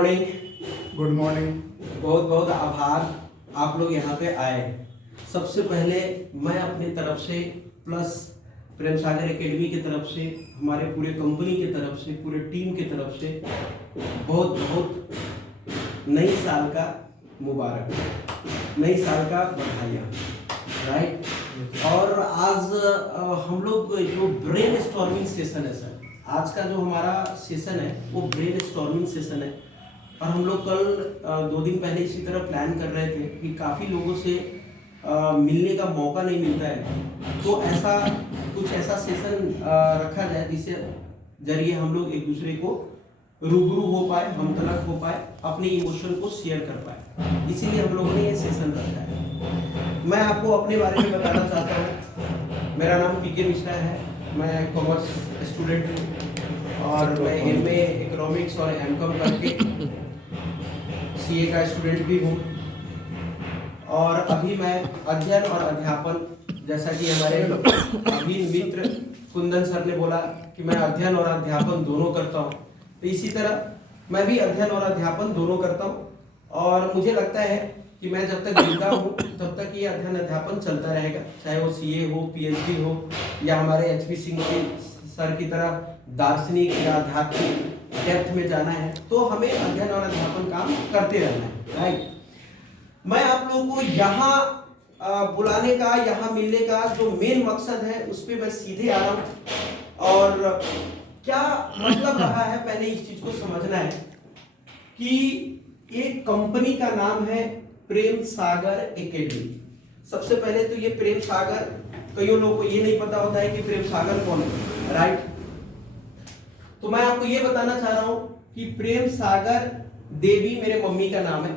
Morning. Good morning. बहुत बहुत आभार आप लोग यहाँ पे आए। सबसे पहले मैं अपनी तरफ से प्लस प्रेम सागर एकेडमी की तरफ से, हमारे पूरे कंपनी की तरफ से, पूरे टीम की तरफ से बहुत बहुत नई साल का मुबारक, नई साल का बधाइयाँ। राइट। और आज हम लोग जो ब्रेन स्टॉर्मिंग सेशन है सर, आज का जो हमारा सेशन है वो ब्रेन स्टॉर्मिंग सेशन है। और हम लोग कल 2 दिन पहले इसी तरह प्लान कर रहे थे कि काफ़ी लोगों से मिलने का मौका नहीं मिलता है, तो ऐसा सेशन रखा जाए जिससे जरिए हम लोग एक दूसरे को रूबरू हो पाए, हम तलक हो पाए, अपने इमोशन को शेयर कर पाए। इसीलिए हम लोगों ने ये सेशन रखा है। मैं आपको अपने बारे में बताना चाहता हूँ। मेरा नाम पीके मिश्रा है, मैं कॉमर्स स्टूडेंट हूँ और मैं एमए इकोनॉमिक्स और एमकॉम करके सीए का स्टूडेंट भी हूँ। और अभी मैं अध्ययन और अध्यापन, जैसा कि हमारे अभी मित्र कुंदन सर ने बोला कि मैं अध्ययन और अध्यापन दोनों करता हूँ, तो इसी तरह मैं भी अध्ययन और अध्यापन दोनों करता हूँ। और मुझे लगता है कि मैं जब तक जिंदा हूँ तब तक ये अध्ययन अध्यापन चलता रहेगा, चाहे वो सीए हो, पीएचडी हो, या हमारे एचपी सिंह सर की तरह दार्शनिक या आध्यात्मिक डेप्थ में जाना है, तो हमें अध्ययन और अध्यापन काम करते रहना है। राइट। मैं आप लोगों को यहाँ बुलाने का, यहाँ मिलने का जो मेन मकसद है उस पर मैं सीधे आ रहा हूँ। और क्या मतलब रहा है, पहले इस चीज को समझना है कि एक कंपनी का नाम है प्रेम सागर एकेडमी। सबसे पहले तो ये प्रेम सागर, कई लोगों को ये नहीं पता होता है कि प्रेम सागर कौन है। राइट। तो मैं आपको ये बताना चाह रहा हूं कि प्रेम सागर देवी मेरे मम्मी का नाम है,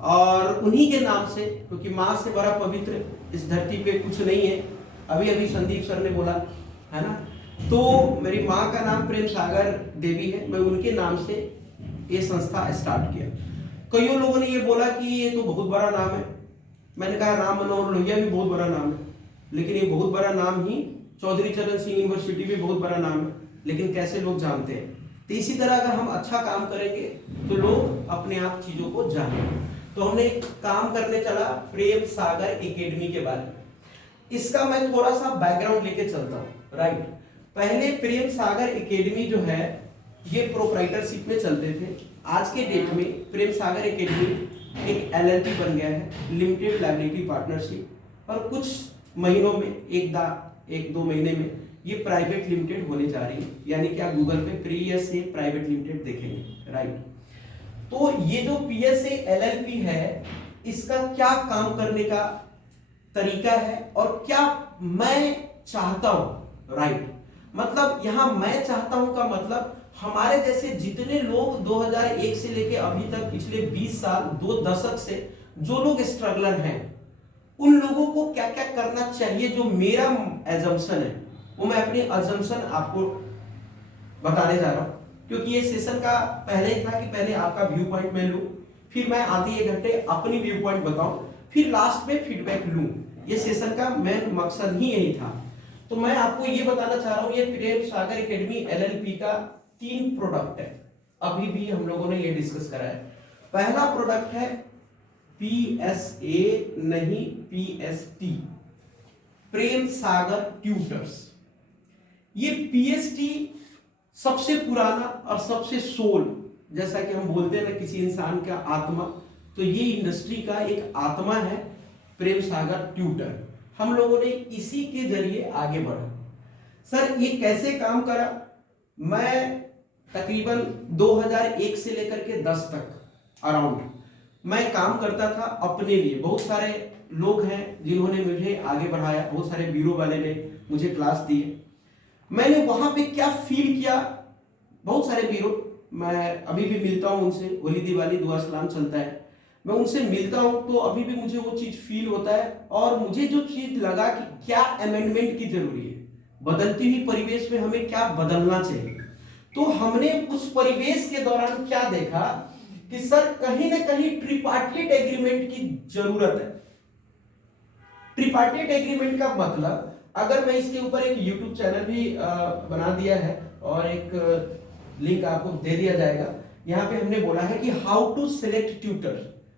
और उन्हीं के नाम से, क्योंकि माँ से बड़ा पवित्र इस धरती पे कुछ नहीं है, अभी अभी संदीप सर ने बोला है ना, तो मेरी माँ का नाम प्रेम सागर देवी है, मैं उनके नाम से ये संस्था स्टार्ट किया। कई लोगों ने ये बोला कि ये तो बहुत बड़ा नाम है। मैंने कहा राम मनोहर लोहिया भी बहुत बड़ा नाम है, लेकिन ये बहुत बड़ा नाम ही चौधरी चरण सिंह यूनिवर्सिटी भी बहुत बड़ा नाम है, लेकिन कैसे लोग जानते हैं। तो इसी तरह अगर हम अच्छा काम करेंगे तो लोग अपने आप चीजों को जानेंगे। तो हमने काम करने चला प्रेम सागर एकेडमी के बारे में। इसका मैं थोड़ा सा बैकग्राउंड लेके चलता हूँ। राइट। पहले प्रेम सागर एकेडमी जो है ये प्रोप्राइटरशिप में चलते थे। आज के डेट में प्रेम सागर एकेडमी एक एलएलपी बन गया है, लिमिटेड लायबिलिटी पार्टनरशिप, और कुछ महीनों में, एक दो महीने में ये प्राइवेट लिमिटेड होने जा रही है। यानी कि आप गूगल पे पीएसए प्राइवेट लिमिटेड देखेंगे। राइट। तो ये जो पीएसए एलएलपी है, इसका क्या काम करने का तरीका है और क्या मैं चाहता हूं। राइट। मतलब यहां मैं चाहता हूं का मतलब हमारे जैसे जितने लोग 2001 से लेके अभी तक पिछले 20 साल, 2 दशक से जो लोग स्ट्रगलर हैं, उन लोगों को क्या क्या करना चाहिए, जो मेरा एजम्पशन है वो मैं अपनी एजम्पशन आपको बताने जा रहा हूं। क्योंकि ये सेशन का पहले ही था कि पहले आपका व्यू पॉइंट मैं लूं, फिर मैं आधे 1 घंटे अपनी व्यू पॉइंट बताऊं, फिर लास्ट में फीडबैक लूं। ये सेशन का मेन मकसद ही यही था। तो मैं आपको ये बताना चाह रहा हूं, ये प्रेम सागर एकेडमी एलएलपी का 3 प्रोडक्ट है। अभी भी हम लोगों ने ये डिस्कस करा है। पहला प्रोडक्ट है पीएसए नहीं पीएसटी, प्रेम सागर ट्यूटर्स। ये पीएसटी सबसे पुराना और सबसे सोल, जैसा कि हम बोलते हैं ना किसी इंसान का आत्मा, तो ये इंडस्ट्री का एक आत्मा है प्रेम सागर ट्यूटर। हम लोगों ने इसी के जरिए आगे बढ़ा। सर ये कैसे काम करा? मैं तकरीबन 2001 से लेकर के 10 तक अराउंड मैं काम करता था अपने लिए। बहुत सारे लोग हैं जिन्होंने मुझे आगे बढ़ाया, बहुत सारे ब्यूरो वाले ने मुझे क्लास दिए। मैंने वहां पे क्या फील किया, बहुत सारे ब्यूरो, मैं अभी भी मिलता हूं उनसे, होली दिवाली दुआ सलाम चलता है, मैं उनसे मिलता हूं तो अभी भी मुझे वो चीज फील होता है। और मुझे जो चीज लगा कि क्या अमेंडमेंट की जरूरी है, बदलती हुई परिवेश में हमें क्या बदलना चाहिए, तो हमने उस परिवेश के दौरान क्या देखा कि सर कहीं ना कहीं ट्रिपार्टिट एग्रीमेंट की जरूरत है। ट्रिपार्टिट एग्रीमेंट का मतलब, अगर मैं इसके ऊपर एक यूट्यूब चैनल भी बना दिया है और एक लिंक आपको दे दिया जाएगा यहाँ पे हमने बोला है कि हाउ टू सिलेक्ट ट्यूटर।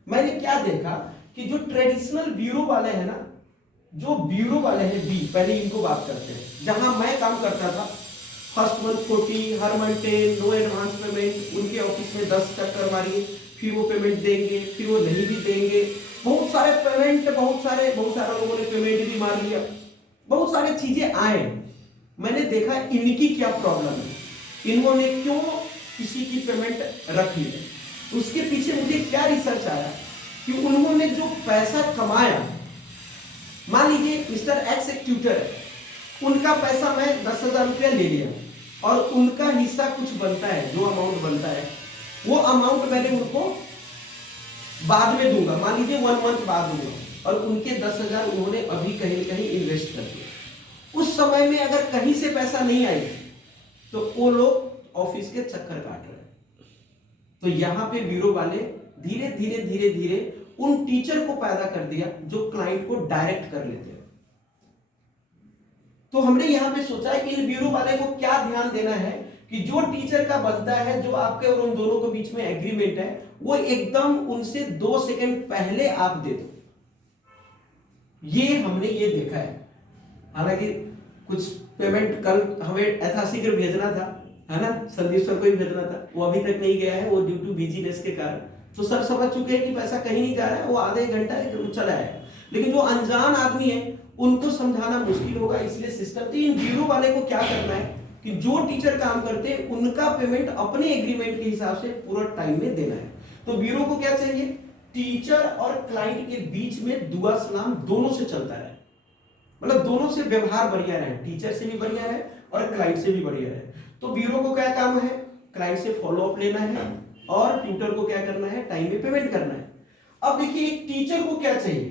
मैंने क्या देखा कि जो ट्रेडिशनल ब्यूरो वाले हैं ना, जो ब्यूरो वाले हैं बी, पहले इनको बात करते हैं। जहां मैं काम करता था, फर्स्ट मंथ 40, हर मंथ 10, नो एडवांस पेमेंट, उनके ऑफिस में 10 चक्कर मारिए, फिर वो पेमेंट देंगे, फिर वो नहीं भी देंगे, बहुत सारे पेमेंट, बहुत सारे लोगों ने पेमेंट भी मार लिया, बहुत सारी चीजें आए। मैंने देखा इनकी क्या प्रॉब्लम है, इन्होंने क्यों किसी की पेमेंट रख ली। उसके पीछे मुझे क्या रिसर्च आया कि उन्होंने जो पैसा कमाया, मान लीजिए मिस्टर एक्स एक ट्यूटर है, उनका पैसा मैं 10,000 रुपया ले लिया और उनका हिस्सा कुछ बनता है, जो अमाउंट बनता है वो अमाउंट मैंने उनको बाद में दूंगा, मान लीजिए 1 मंथ बाद दूंगा, और उनके 10,000 उन्होंने अभी कहीं न कहीं इन्वेस्ट कर दिया। उस समय में अगर कहीं से पैसा नहीं आई तो वो लोग ऑफिस के चक्कर काट रहे हैं। तो यहां पे ब्यूरो वाले धीरे धीरे धीरे धीरे उन टीचर को पैदा कर दिया जो क्लाइंट को डायरेक्ट कर लेते हैं। तो हमने यहां पे सोचा इन ब्यूरो वाले को क्या ध्यान देना है कि जो टीचर का बनता है, जो आपके और उन दोनों के बीच में एग्रीमेंट है, वो एकदम उनसे 2 सेकंड पहले आप दे दो। ये हमने ये देखा है। हालांकि कुछ पेमेंट कल हमें यथाशीघ्र भेजना था, है ना, संदीप सर को ही भेजना था, वो अभी तक नहीं गया है, वो ड्यू टू बिजीनेस के कारण। तो सर समझ चुके हैं कि पैसा कहीं नहीं जा रहा है, वो आधे घंटा चला है। लेकिन जो अनजान आदमी है उनको समझाना मुश्किल होगा, इसलिए सिस्टम। तो इन ब्यूरो वाले को क्या करना है कि जो टीचर काम करते हैं उनका पेमेंट अपने एग्रीमेंट के हिसाब से पूरा टाइम में देना है। तो ब्यूरो को क्या चाहिए, टीचर और क्लाइंट के बीच में दुआ सलाम दोनों से चलता रहे, मतलब दोनों से व्यवहार बढ़िया रहे, टीचर से भी बढ़िया रहे और क्लाइंट से भी बढ़िया रहे। तो ब्यूरो को क्या काम है, क्लाइंट से फॉलो अप लेना है और ट्यूटर को क्या करना है, टाइम में पेमेंट करना है। अब देखिए एक टीचर को क्या चाहिए,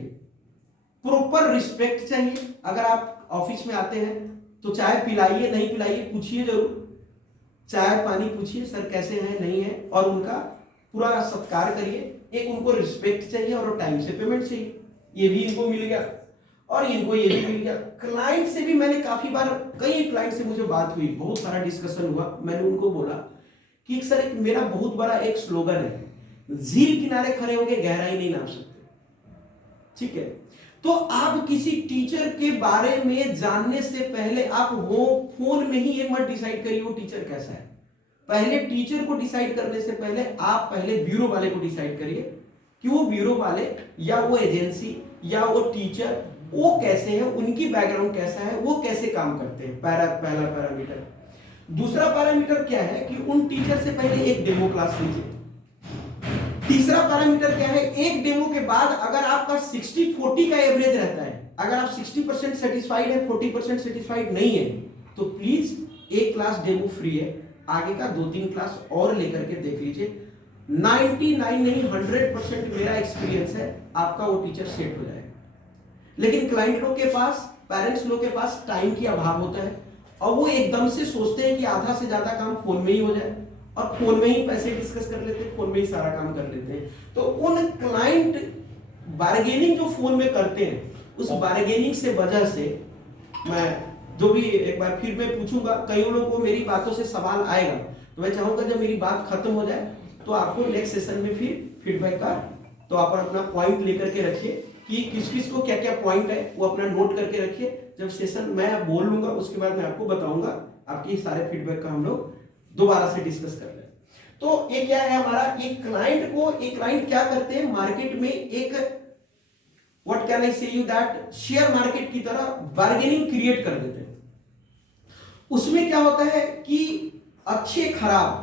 प्रॉपर रिस्पेक्ट चाहिए। अगर आप ऑफिस में आते हैं तो चाय पिलाइए, नहीं पिलाइए, पूछिए जरूर, चाय पानी पूछिए सर कैसे हैं नहीं है, और उनका पूरा सत्कार करिए। एक उनको रिस्पेक्ट चाहिए और टाइम से पेमेंट चाहिए, ये भी इनको मिल गया और इनको ये भी मिल गया। क्लाइंट से भी मैंने काफी बार, कई क्लाइंट से मुझे बात हुई, बहुत सारा डिस्कशन हुआ। मैंने उनको बोला कि सर एक मेरा बहुत बड़ा एक स्लोगन है, झील किनारे खड़े होकर गहराई नहीं नाप सकते, ठीक है। तो आप किसी टीचर के बारे में जानने से पहले आप वो फोन में ही ये मत डिसाइड करिए वो टीचर कैसा है। पहले टीचर को डिसाइड करने से पहले आप पहले ब्यूरो वाले को डिसाइड करिए कि वो ब्यूरो वाले या वो एजेंसी या वो टीचर वो कैसे हैं, उनकी बैकग्राउंड कैसा है, वो कैसे काम करते हैं। पहला पैरामीटर। दूसरा पैरामीटर क्या है कि उन टीचर से पहले एक डेमो क्लास लीजिए। तीसरा पैरामीटर क्या है, एक डेमो के बाद अगर आपका 60-40 का एवरेज रहता है, अगर आप 60% सेटिस्फाइड है, 40% सेटिस्फाइड नहीं है, तो प्लीज एक क्लास डेमो फ्री है, आगे का 2-3 क्लास और लेकर के देख लीजिए। 99 नहीं 100% मेरा एक्सपीरियंस है आपका वो टीचर सेट हो जाएगा। लेकिन क्लाइंट लोग के पास, पेरेंट्स लोग के पास टाइम की अभाव होता है और वो एकदम से सोचते हैं कि आधा से ज्यादा काम फोन में ही हो जाए और फोन में ही पैसे डिस्कस कर लेते हैं, फोन में ही सारा काम कर लेते हैं। तो उन क्लाइंट बार्गेनिंग जो फोन में करते हैं, उस बार्गेनिंग से वजह से मैं जो भी एक बार फिर मैं पूछूंगा, कई लोगों को मेरी बातों से सवाल आएगा, तो मैं चाहूंगा जब मेरी बात खत्म हो जाए तो आपको नेक्स्ट सेशन में फिर फीडबैक का, तो आप अपना पॉइंट लेकर के रखिए कि किस किस को क्या क्या पॉइंट है वो अपना नोट करके रखिए। जब सेशन मैं बोल लूंगा उसके बाद मैं आपको बताऊंगा, आपकी सारे फीडबैक का हम लोग दोबारा से डिस्कस कर लें। तो ये क्या है हमारा, एक क्लाइंट क्या करते हैं मार्केट में, एक व्हाट कैन आई से यू दैट शेयर मार्केट की तरह बार्गेनिंग क्रिएट कर देते हैं। उसमें क्या होता है कि अच्छे खराब,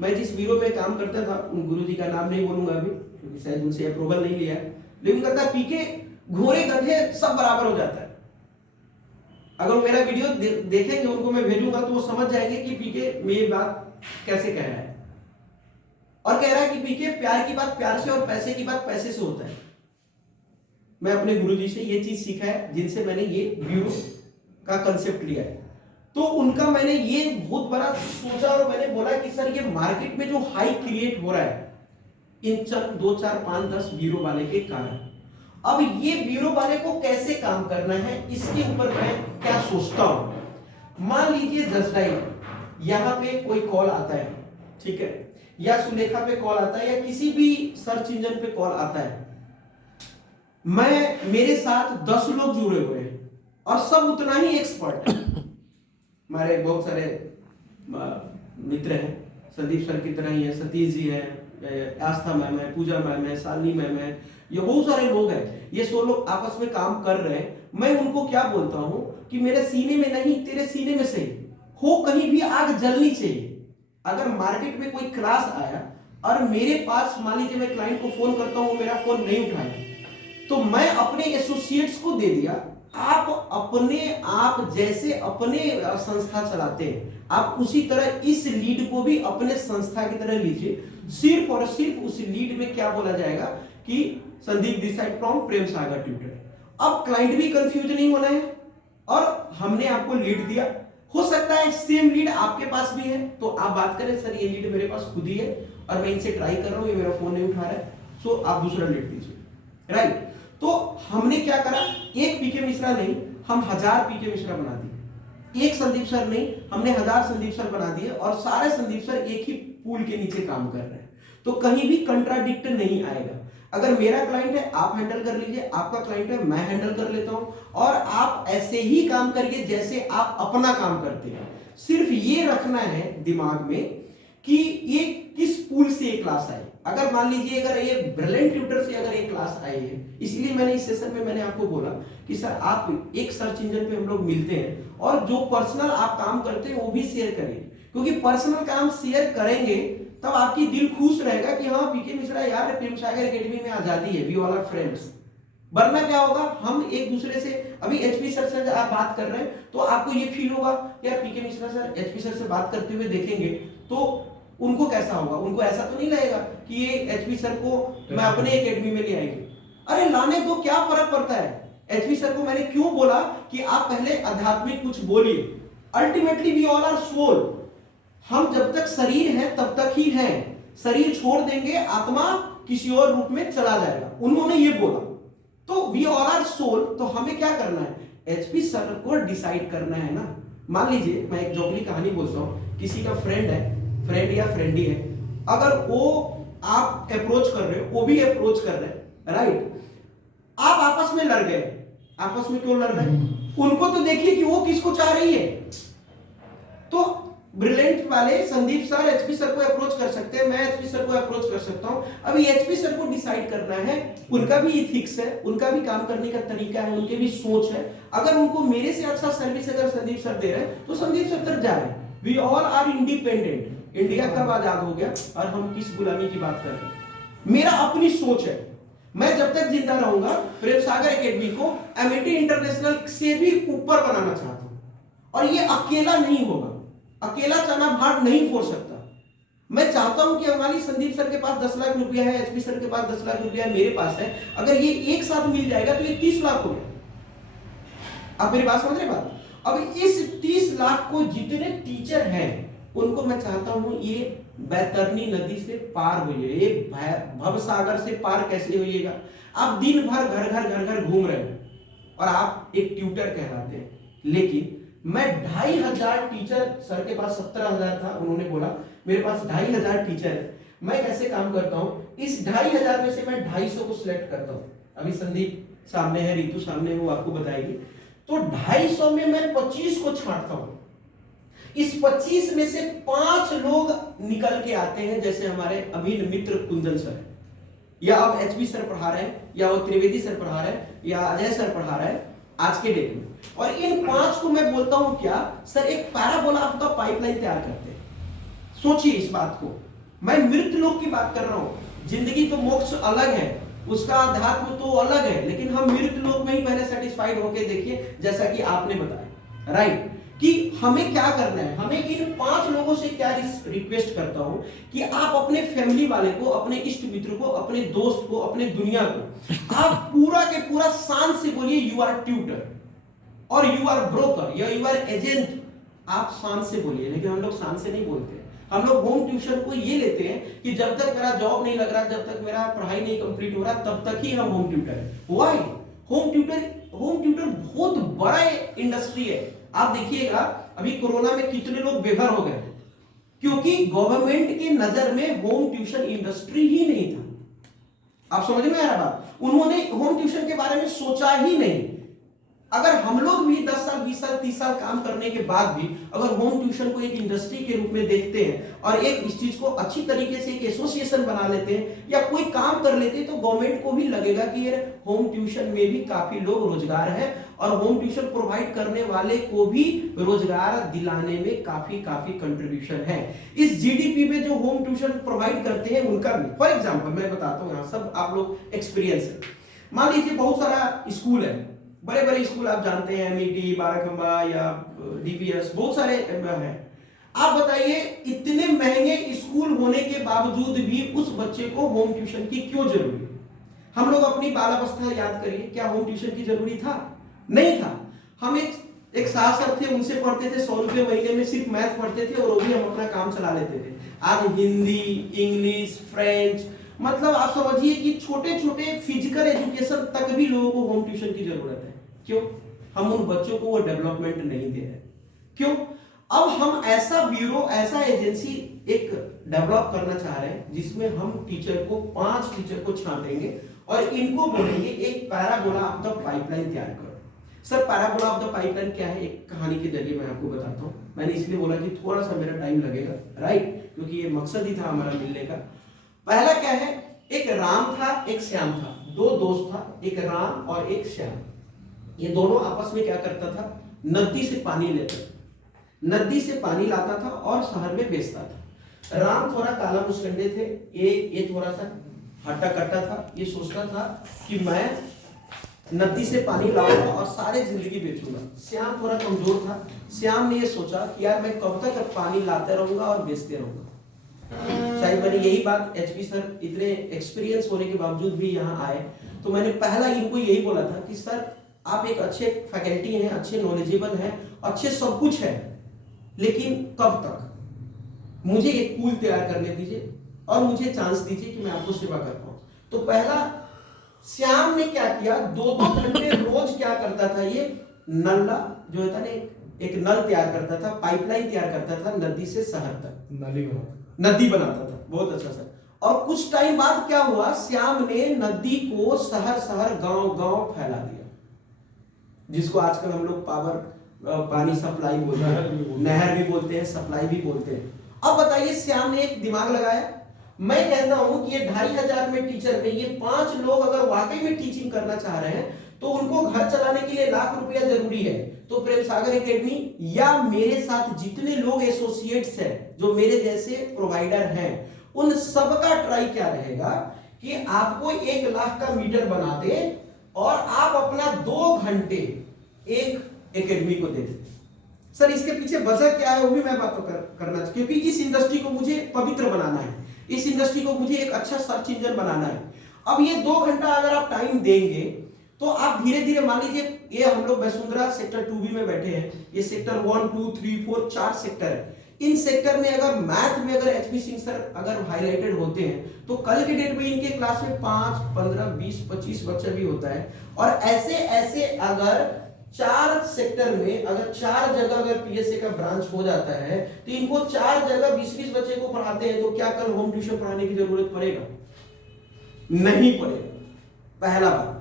मैं जिस ब्यूरो में काम करता था उन गुरुजी का नाम नहीं बोलूंगा अभी क्योंकि शायद उनसे अप्रूवल नहीं लिया है, लेकिन कहता पीके घोड़े गधे सब बराबर हो जाता है। अगर मेरा वीडियो देखेंगे उनको मैं भेजूंगा तो वो समझ जाएंगे कि पीके मेरी बात कैसे कह रहा है, और कह रहा है कि पीके प्यार की बात प्यार से और पैसे की बात पैसे से होता है। मैं अपने गुरुजी से ये चीज सीखा है जिनसे मैंने ये ब्यूरो का कंसेप्ट लिया है। तो उनका मैंने ये बहुत बड़ा सोचा और मैंने बोला कि सर ये मार्केट में जो हाई क्रिएट हो रहा है इन 2, 4, 5, 10 ब्यूरो वाले के कारण, अब ये ब्यूरो वाले को कैसे काम करना है इसके ऊपर मैं क्या सोचता हूं। मान लीजिए जस्ट डायल, यहां पे कोई कॉल आता है, ठीक है, या सुलेखा पे कॉल आता है या किसी भी सर्च इंजन पे कॉल आता है, मेरे साथ 10 लोग जुड़े हुए हैं और सब उतना ही एक्सपर्ट है। हमारे बहुत सारे मित्र हैं, संदीप सर की तरह ही है, सतीश जी है, आस्था मैम है, पूजा मैम है, शालिनी मैम है, ये बहुत सारे लोग हैं। ये 100 लोग आपस में काम कर रहे हैं। मैं उनको क्या बोलता हूं कि मेरे सीने में नहीं, तेरे सीने में से हो कहीं भी आग जलनी चाहिए। अगर मार्केट में कोई क्लास आया और मेरे पास, मान लीजिए मैं क्लाइंट को फोन करता हूं, मेरा फोन नहीं उठाया, तो मैं अपने एसोसिएट्स को दे दिया। आप अपने आप जैसे अपने संस्था चलाते हैं, आप उसी तरह इस लीड को भी अपने संस्था की तरह लीजिए। सिर्फ और सिर्फ उस लीड में क्या बोला जाएगा कि Sandeep this side from Prem Sagar tutor. अब क्लाइंट भी कंफ्यूज नहीं होना है और हमने आपको लीड दिया। हो सकता है सेम लीड आपके पास भी है, तो आप बात करें सर ये लीड मेरे पास खुद ही है और मैं इनसे ट्राई कर रहा हूं, ये मेरा फोन नहीं उठा रहा है, सो आप दूसरा लीड दीजिए, राइट। तो हमने क्या करा, एक पीके मिश्रा नहीं, हम 1000 पीके मिश्रा बना दिए। एक संदीप सर नहीं, हमने 1000 संदीप सर बना दिए और सारे संदीप सर एक ही पूल के नीचे काम कर रहे हैं। तो कहीं भी कंट्राडिक्ट नहीं आएगा। अगर मेरा क्लाइंट है आप हैंडल कर लीजिए, आपका क्लाइंट है मैं हैंडल कर लेता हूं, और आप ऐसे ही काम करिए जैसे आप अपना काम करते हैं। सिर्फ ये रखना है दिमाग में कि ये किस पूल से ये क्लास आई। अगर मान लीजिए अगर ये ब्रिलियंट ट्यूटर से अगर एक क्लास आई है, इसलिए मैंने इस सेशन में मैंने आपको बोला कि सर आप एक सर्च इंजन पे हम लोग मिलते हैं और जो पर्सनल आप काम करते हैं वो भी शेयर करिए, क्योंकि पर्सनल काम शेयर करेंगे तब आपकी दिल खुश रहेगा कि हाँ पीके मिश्रा यार प्रेम सागर एकेडमी में आजादी है, वी ऑल आर फ्रेंड्स। वरना क्या होगा, हम एक दूसरे से, अभी एचपी सर से आप बात कर रहे हैं तो आपको ये फील होगा यार पीके मिश्रा सर एचपी सर से बात करते हुए देखेंगे तो उनको कैसा होगा, उनको ऐसा तो नहीं लगेगा कि ये एचपी सर को मैं अपने एकेडमी में ले आएंगे। अरे लाने तो क्या फर्क पड़ता है। एचपी सर को मैंने क्यों बोला कि आप पहले आध्यात्मिक कुछ बोलिए। Ultimately we all are soul. हम जब तक शरीर है तब तक ही हैं, शरीर छोड़ देंगे आत्मा किसी और रूप में चला जाएगा, उन्होंने ये बोला। तो वी ऑल आर सोल। तो हमें क्या करना है, एचपी सर को डिसाइड करना है ना। मान लीजिए मैं एक जोगली कहानी बोलता हूं, किसी का फ्रेंड है, फ्रेंड या फ्रेंडी है, अगर वो आप अप्रोच कर रहे हो वो भी अप्रोच कर रहे हैं, राइट, आप आपस में लड़ गए। आपस में क्यों लड़ रहे हैं, उनको तो देखिए कि वो किसको चाह रही है। तो ब्रिलियंट वाले संदीप सर एचपी सर को अप्रोच कर सकते हैं, मैं एचपी सर को अप्रोच कर सकता हूं। अभी एचपी सर को डिसाइड करना है, उनका भी इथिक्स है, उनका भी काम करने का तरीका है, उनके भी सोच है। अगर उनको मेरे से अच्छा सर्विस अगर संदीप सर दे रहे हैं तो संदीप सर तक जा रहे हैं। We all are independent. India कब आजाद हो गया और हम किस गुलामी की बात कर रहे हैं। मेरा अपनी सोच है, मैं जब तक जिंदा रहूंगा प्रेम सागर एकेडमी को एमिटी इंटरनेशनल से भी ऊपर बनाना चाहता हूं, और ये अकेला नहीं होगा, अकेला चना भाट नहीं फोड़ सकता। मैं चाहता हूं कि हमारी संदीप सर के पास 10 लाख रुपया है, एचपी सर के पास 10 लाख रुपया है, मेरे पास है, अगर ये एक साथ मिल जाएगा तो ये 30 लाख हो गया। आप मेरी बात समझ रहे बात। अब इस 30 लाख को जितने टीचर हैं उनको मैं चाहता हूं ये बैतरनी नदी से पार होइए। एक भव सागर से पार कैसे होइएगा। आप दिन भर घर घर घूम रहे हैं और आप एक ट्यूटर कहलाते हैं, लेकिन मैं 2500 टीचर, सर के पास 17,000 था, उन्होंने बोला मेरे पास 2500 टीचर है। मैं कैसे काम करता हूं, इस 2500 में से मैं 250 को सिलेक्ट करता हूं। अभी संदीप सामने है, रितु सामने है, वो आपको बताएगी। तो 250 में मैं 25 को छांटता हूं। इस 25 में से 5 लोग निकल के आते हैं, जैसे हमारे अभिन्न मित्र कुंदन सर, या अब एचपी सर पढ़ा रहे हैं, या वो त्रिवेदी सर पढ़ा रहे हैं, या अजय सर पढ़ा रहे हैं आज के डेट में। और इन 5 को मैं बोलता हूं क्या सर, एक पैराबोला आपका पाइपलाइन तैयार करते हैं। सोचिए इस बात को, मैं मृत लोक की बात कर रहा हूं। जिंदगी तो मोक्ष अलग है, उसका अध्यात्म तो अलग है, लेकिन हम मृत लोक में ही पहले सेटिस्फाइड होके देखिए, जैसा कि आपने बताया, राइट, कि हमें क्या करना है। हमें इन 5 लोगों से क्या रिक्वेस्ट करता हूं कि आप अपने फैमिली वाले को, अपने इष्ट मित्र को, अपने दोस्त को, अपने दुनिया को आप पूरा के पूरा शान से बोलिए यू आर ट्यूटर और यू आर ब्रोकर या यू आर एजेंट। आप शान से बोलिए, लेकिन हम लोग शान से नहीं बोलते। हम लोग होम ट्यूशन को ये लेते हैं कि जब तक मेरा जॉब नहीं लग रहा, जब तक मेरा पढ़ाई नहीं कंप्लीट हो रहा, तब तक ही हम होम ट्यूटर है। व्हाई? होम ट्यूटर बहुत बड़ा इंडस्ट्री है। आप देखिएगा अभी कोरोना में कितने लोग बेघर हो गए, क्योंकि गवर्नमेंट के नजर में होम ट्यूशन इंडस्ट्री ही नहीं था। आप समझ में आ रहा बात? उन्होंने होम ट्यूशन के बारे में सोचा ही नहीं। अगर हम लोग भी 10 साल 20 साल 30 साल काम करने के बाद भी अगर होम ट्यूशन को एक इंडस्ट्री के रूप में देखते हैं और एक इस चीज को अच्छी तरीके से एक एसोसिएशन बना लेते हैं या कोई काम कर लेते हैं, तो गवर्नमेंट को भी लगेगा कि ये होम ट्यूशन में भी काफी लोग रोजगार है और होम ट्यूशन प्रोवाइड करने वाले को भी रोजगार दिलाने में काफी काफी कंट्रीब्यूशन है। इस जीडीपी में जो होम ट्यूशन प्रोवाइड करते हैं उनका भी, फॉर एग्जाम्पल मैं बताता हूँ, यहाँ सब आप लोग एक्सपीरियंस है। मान लीजिए बहुत सारा स्कूल है, बड़े बड़े स्कूल आप जानते हैं, एमईटी, बाराखंबा या डीपीएस, बहुत सारे हैं। आप बताइए इतने महंगे स्कूल होने के बावजूद भी उस बच्चे को होम ट्यूशन की क्यों जरूरी? हम लोग अपनी बालावस्था याद करिए, क्या होम ट्यूशन की जरूरी था? नहीं था। हम एक साहब सर थे, उनसे पढ़ते थे 100 रुपये महीने में, सिर्फ मैथ पढ़ते थे और वो भी हम अपना काम चला लेते थे। आज हिंदी, इंग्लिश, फ्रेंच, मतलब आप समझिए कि छोटे छोटे फिजिकल एजुकेशन तक भी लोगों को होम ट्यूशन की जरूरत है। क्यों? हम उन बच्चों को वो डेवलपमेंट नहीं दे रहे। क्यों? अब हम ऐसा ब्यूरो, ऐसा एजेंसी एक डेवलप करना चाह रहे हैं जिसमें हम टीचर को 5 टीचर को छांटेंगे और इनको बोलेंगे एक पैराबोला ऑफ द पाइपलाइन तैयार करो। Sir parabola of the pipeline क्या है? एक कहानी के जरिए मैं आपको बताता हूँ। मैंने इसलिए बोला कि थोड़ा सा मेरा टाइम लगेगा, राइट, क्योंकि ये मकसद ही था हमारा मिलने का। पहला क्या है, एक राम था एक श्याम था, 2 दोस्त था, एक राम और एक श्याम। ये दोनों आपस में क्या करता था, नदी से पानी लेता, नदी से पानी लाता था और शहर में बेचता था। राम थोड़ा काला मुस्कंडे थे, ये थोड़ा सा हट्टा कट्टा था। ये सोचता था कि मैं नदी से पानी लाऊंगा और सारे जिंदगी बेचूंगा। श्याम थोड़ा कमजोर था, श्याम ने ये सोचा कि यार मैं कब तक पानी लाते रहूंगा और बेचते रहूंगा। शायद मैंने यही बात, एचपी सर इतने एक्सपीरियंस होने के बावजूद भी यहाँ आए, तो मैंने पहला इनको यही बोला था कि सर आप एक अच्छे फैकल्टी हैं, अच्छे नॉलेजेबल हैं, अच्छे सब कुछ है, लेकिन कब तक? मुझे एक पूल तैयार करने दीजिए और मुझे चांस दीजिए कि मैं आपको सेवा कर पाऊं। तो पहला श्याम ने क्या किया, 2-2 घंटे रोज क्या करता था, ये नल्ला जो होता है एक नल तैयार करता था, पाइपलाइन तैयार करता था नदी से शहर तक, नदी बनाता था। बहुत अच्छा सर। और कुछ टाइम बाद क्या हुआ, श्याम ने नदी को शहर शहर गांव गांव फैला दिया, जिसको आजकल हम लोग पानी सप्लाई बोलते हैं, नहर भी बोलते हैं, सप्लाई भी बोलते हैं। अब बताइए श्याम ने एक दिमाग लगाया। मैं कहता हूं कि ये 2500 में टीचर में ये 5 लोग अगर वाकई में टीचिंग करना चाह रहे हैं तो उनको घर चलाने के लिए लाख रुपया जरूरी है। तो प्रेम सागर एकेडमी या मेरे साथ जितने लोग एसोसिएट्स हैं, जो मेरे जैसे प्रोवाइडर हैं, उन सबका ट्राई क्या रहेगा कि आपको 1 लाख का मीटर बना दे और आप अपना 2 घंटे एक एकेडमी को दे दें। सर इसके पीछे वजह क्या है वो भी मैं बात करना, क्योंकि इस इंडस्ट्री को मुझे पवित्र बनाना है, इस इंडस्ट्री को मुझे एक अच्छा सर्च इंजन बनाना है। अब ये 2 घंटा अगर आप टाइम देंगे तो आप धीरे धीरे, मान लीजिए ये हम लोग वसुंधरा सेक्टर 2B में बैठे हैं, ये सेक्टर 1, 2, 3, 4 4 सेक्टर है। इन सेक्टर में अगर मैथ में अगर एचपी सिंह सर अगर हाईलाइटेड होते हैं तो कल के डेट में इनके क्लास में 5, 15, 20, 25 बच्चा भी होता है। और ऐसे ऐसे अगर 4 सेक्टर में अगर 4 जगह अगर पीएसए का ब्रांच हो जाता है तो इनको 4 जगह 20-20 बच्चे को पढ़ाते हैं, तो क्या कल होम ट्यूशन पढ़ाने की जरूरत पड़ेगा? नहीं पड़ेगा। पहला बात,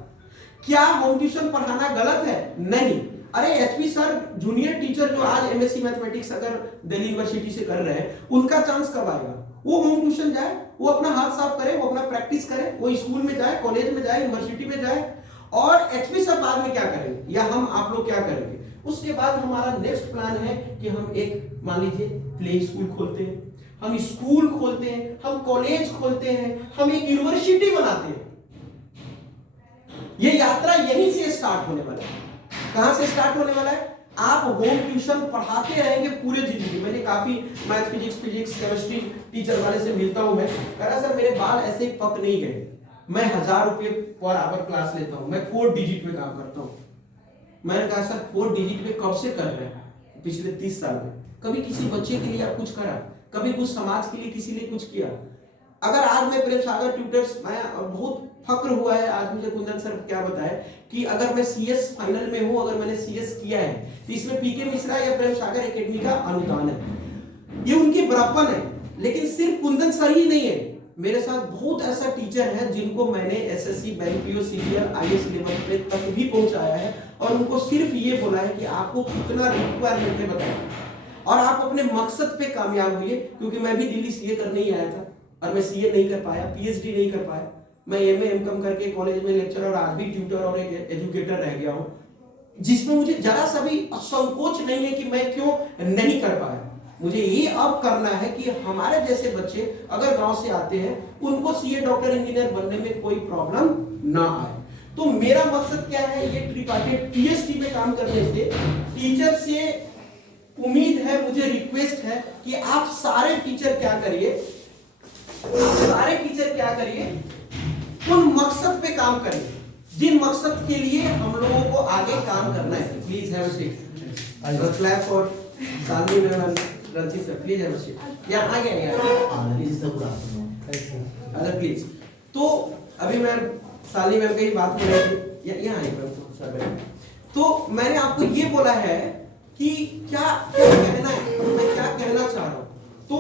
क्या होम ट्यूशन पढ़ाना गलत है? नहीं। अरे एचपी सर जूनियर टीचर जो आज एमएससी मैथमेटिक्स अगर दिल्ली यूनिवर्सिटी से कर रहे हैं, उनका चांस कब आएगा? वो होम ट्यूशन जाए, वो अपना हाथ साफ करे, वो अपना प्रैक्टिस करे, वो स्कूल में जाए, कॉलेज में जाए, यूनिवर्सिटी में जाए। और एचपी सर बाद में क्या करेंगे या हम आप लोग क्या करेंगे? उसके बाद हमारा नेक्स्ट प्लान है कि हम एक मान लीजिए प्ले स्कूल खोलते हैं, हम स्कूल खोलते हैं, हम कॉलेज खोलते हैं, हम एक यूनिवर्सिटी बनाते हैं। ये यात्रा यहीं से स्टार्ट होने वाला है। कहां से स्टार्ट होने वाला है? आप होम ट्यूशन पढ़ाते रहेंगे पूरे जिंदगी। मैंने काफी मैथ, फिजिक्स, केमिस्ट्री टीचर वाले से मिलता हूं, मैं कह रहा सर मेरे बाल ऐसे ही पक नहीं गए, मैं 1000 रुपये पर आवर क्लास लेता हूं, मैं 4 डिजिट में काम करता हूं। मैंने कहा सर 4 डिजिट में कब से कर रहे हैं? पिछले 30 साल में कभी किसी बच्चे के लिए आप कुछ करा? कभी कुछ समाज के लिए किसी ने कुछ किया? अगर आज मैं प्रेम सागर ट्यूटर्स, मैं बहुत फक्र हुआ है आज मुझे कुंदन सर क्या बताए कि अगर मैं सीएस फाइनल में हूं, अगर मैंने सीएस किया है तो इसमें पीके मिश्रा या प्रेम सागर एकेडमी का अनुदान है। ये उनके बराबर है। लेकिन सिर्फ कुंदन सर ही नहीं है, मेरे साथ बहुत ऐसा टीचर है जिनको मैंने SSC, bank PO, CGL, IAS level पे तक भी पहुंचाया है और उनको सिर्फ ये बोला है कि आपको कितना रिक्वायरमेंट है बताएं और आप अपने मकसद पे कामयाब हुए। क्योंकि मैं भी दिल्ली सीए करने ही आया था और मैं सीए नहीं कर पाया, पीएचडी नहीं कर पाया, मैं एमए एमकॉम करके कॉलेज में लेक्चरर और आज भी ट्यूटर और एक एजुकेटर रह गया हूं, जिसमें मुझे जरा सा भी संकोच नहीं है कि मैं क्यों नहीं कर पाया। मुझे ये अब करना है कि हमारे जैसे बच्चे अगर गांव से आते हैं उनको सीए, डॉक्टर, इंजीनियर बनने में कोई प्रॉब्लम ना आए। तो मेरा मकसद क्या है, ये ट्रिपार्टेट पीएचडी में काम करने से टीचर से उम्मीद है, मुझे रिक्वेस्ट है कि आप सारे टीचर क्या करिए, उन मकसद पे काम करिए जिन मकसद के लिए हम लोगों को आगे काम करना है। Please have a seat. Clap for Shalini ma'am, Ranjeet sir, please have a seat. यहां आ गए अगर प्लीज। तो अभी मैं सालनी मैम की बात कर रही थी, यहां आइए सर। तो मैंने आपको ये बोला है कि क्या कहना है, मैं क्या कहना चाह रहा हूं। तो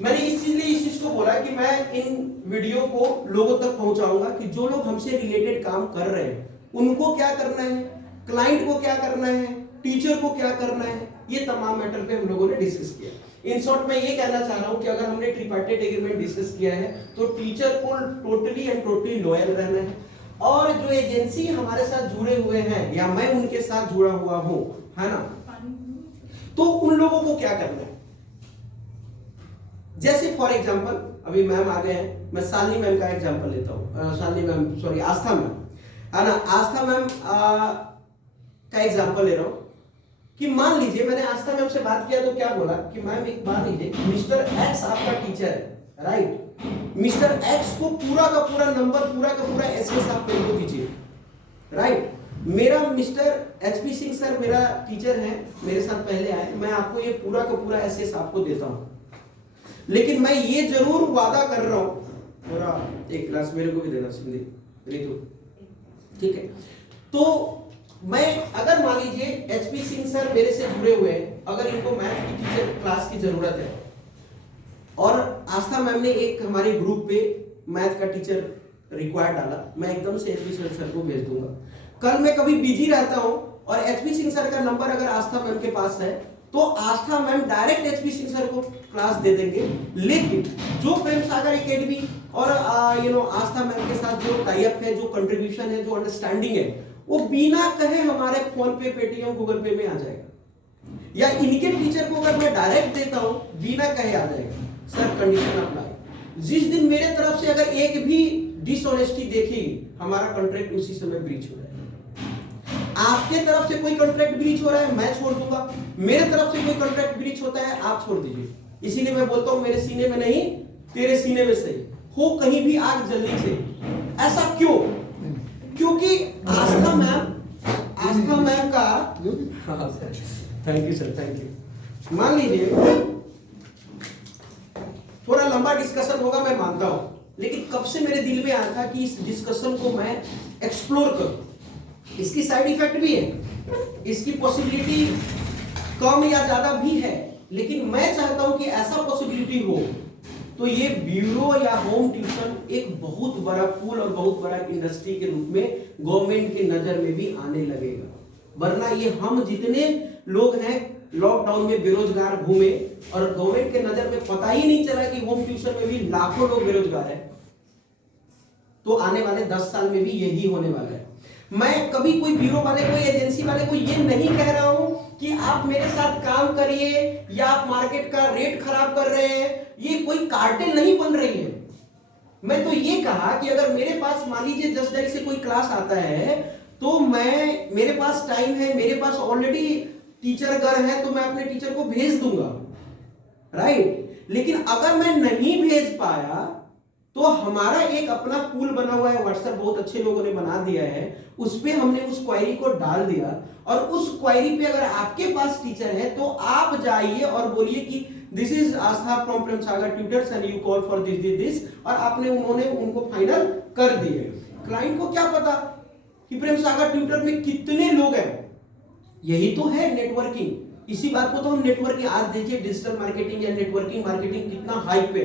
मैंने इसीलिए इस चीज को बोला कि मैं इन वीडियो को लोगों तक पहुंचाऊंगा कि जो लोग हमसे रिलेटेड काम कर रहे हैं उनको क्या करना है, क्लाइंट को क्या करना है, टीचर को क्या करना है, ये तमाम मैटर पे हम लोगों ने डिस्कस किया। इन शॉर्ट मैं ये कहना चाह रहा हूं कि अगर हमने ट्रिपार्टेट एग्रीमेंट डिस्कस किया है तो टीचर को टोटली एंड टोटली लॉयल रहना है और जो एजेंसी हमारे साथ जुड़े हुए हैं या मैं उनके साथ जुड़ा हुआ हूं, है ना, तो उन लोगों को क्या करना है। जैसे फॉर एग्जांपल अभी मैम आ गए हैं, मैं शालिनी मैम का एग्जांपल लेता हूं, शालिनी मैम सॉरी आस्था मैम, है ना, आस्था मैम का एग्जांपल ले रहा हूं कि मान लीजिए मैंने आस्था मैम से बात किया तो क्या बोला कि मैम एक बात लीजिए, मिस्टर एक्स आपका टीचर है, राइट, मिस्टर एक्स को पूरा का पूरा नंबर, पूरा का पूरा एसएस आप मेरे को दीजिए, राइट। मेरा मिस्टर एचपी सिंह सर मेरा टीचर है, मेरे साथ पहले आए, मैं आपको ये पूरा का पूरा एसएस आपको देता हूं, लेकिन मैं ये जरूर वादा कर रहा हूं, पूरा एक क्लास मेरे को भी देना सिंधी रितु, ठीक है। तो मैं अगर मान लीजिए एचपी सिंह सर मेरे से जुड़े हुए हैं, अगर इनको मैथ की टीचर क्लास की जरूरत है और आस्था मैम ने एक हमारे ग्रुप पे मैथ का टीचर रिक्वायर्ड डाला, मैं एकदम से एचपी सिंह सर को भेज दूंगा। कल मैं कभी बिजी रहता हूं और एचपी सिंह सर का नंबर अगर आस्था मैम के पास है तो Aastha ma'am direct HP Singh sir को क्लास दे देंगे। लेकिन जो प्रेम सागर एकेडमी और आस्था मैम के साथ जो टाई अप है, जो कंट्रीब्यूशन है, जो अंडरस्टैंडिंग है, वो बिना कहे हमारे फोन पे, पेटीएम, गूगल पे में आ जाएगा, या इनके टीचर को अगर मैं डायरेक्ट देता हूं बिना कहे आ जाएगा। सर कंडीशन अप्लाई, जिस दिन मेरे तरफ से अगर एक भी डिसऑनेस्टी देखी, हमारा कॉन्ट्रैक्ट उसी समय ब्रीच हो जाएगा। आपके तरफ से कोई कॉन्ट्रैक्ट ब्रीच हो रहा है मैं छोड़ दूंगा, मेरे तरफ से कोई कॉन्ट्रैक्ट ब्रीच होता है आप छोड़ दीजिए। इसीलिए मैं बोलता हूं मेरे सीने में नहीं तेरे सीने में सही हो, कहीं भी आग जल्दी से। ऐसा क्यों? क्योंकि आस्था मैम का thank you sir, thank you. मान लीजिए थोड़ा लंबा डिस्कशन होगा मैं मानता हूं, लेकिन कब से मेरे दिल में आया था कि इस डिस्कशन को मैं एक्सप्लोर करूं। इसकी साइड इफेक्ट भी है, इसकी पॉसिबिलिटी कम या ज्यादा भी है, लेकिन मैं चाहता हूं कि ऐसा पॉसिबिलिटी हो तो ये ब्यूरो या होम ट्यूशन एक बहुत बड़ा पूल और बहुत बड़ा इंडस्ट्री के रूप में गवर्नमेंट की नजर में भी आने लगेगा। वरना ये हम जितने लोग हैं लॉकडाउन में बेरोजगार घूमे और गवर्नमेंट के नजर में पता ही नहीं चला कि होम ट्यूशन में भी लाखों लोग बेरोजगार है, तो आने वाले 10 साल में भी यही होने वाला है। मैं कभी कोई ब्यूरो वाले, कोई एजेंसी वाले को ये नहीं कह रहा हूं कि आप मेरे साथ काम करिए या आप मार्केट का रेट खराब कर रहे हैं, ये कोई कार्टेल नहीं बन रही है। मैं तो ये कहा कि अगर मेरे पास मान लीजिए 10 तारीख से कोई क्लास आता है तो मेरे पास टाइम है, मेरे पास ऑलरेडी टीचर घर है, तो मैं अपने टीचर को भेज दूंगा, राइट। लेकिन अगर मैं नहीं भेज पाया तो हमारा एक अपना पूल बना हुआ है, व्हाट्सएप बहुत अच्छे लोगों ने बना दिया है, उस पे हमने उस क्वेरी को डाल दिया और उस क्वेरी पे अगर आपके पास टीचर है तो आप जाइए और बोलिए कि this is Aastha from Prem Sagar tutors and you call for this और उन्होंने उनको फाइनल कर दिए। क्लाइंट को क्या पता कि प्रेम सागर ट्यूटर में कितने लोग हैं, यही तो है नेटवर्किंग। इसी बात को तो हम नेटवर्किंग, आज देखिए डिजिटल मार्केटिंग या नेटवर्किंग मार्केटिंग कितना हाइप पे,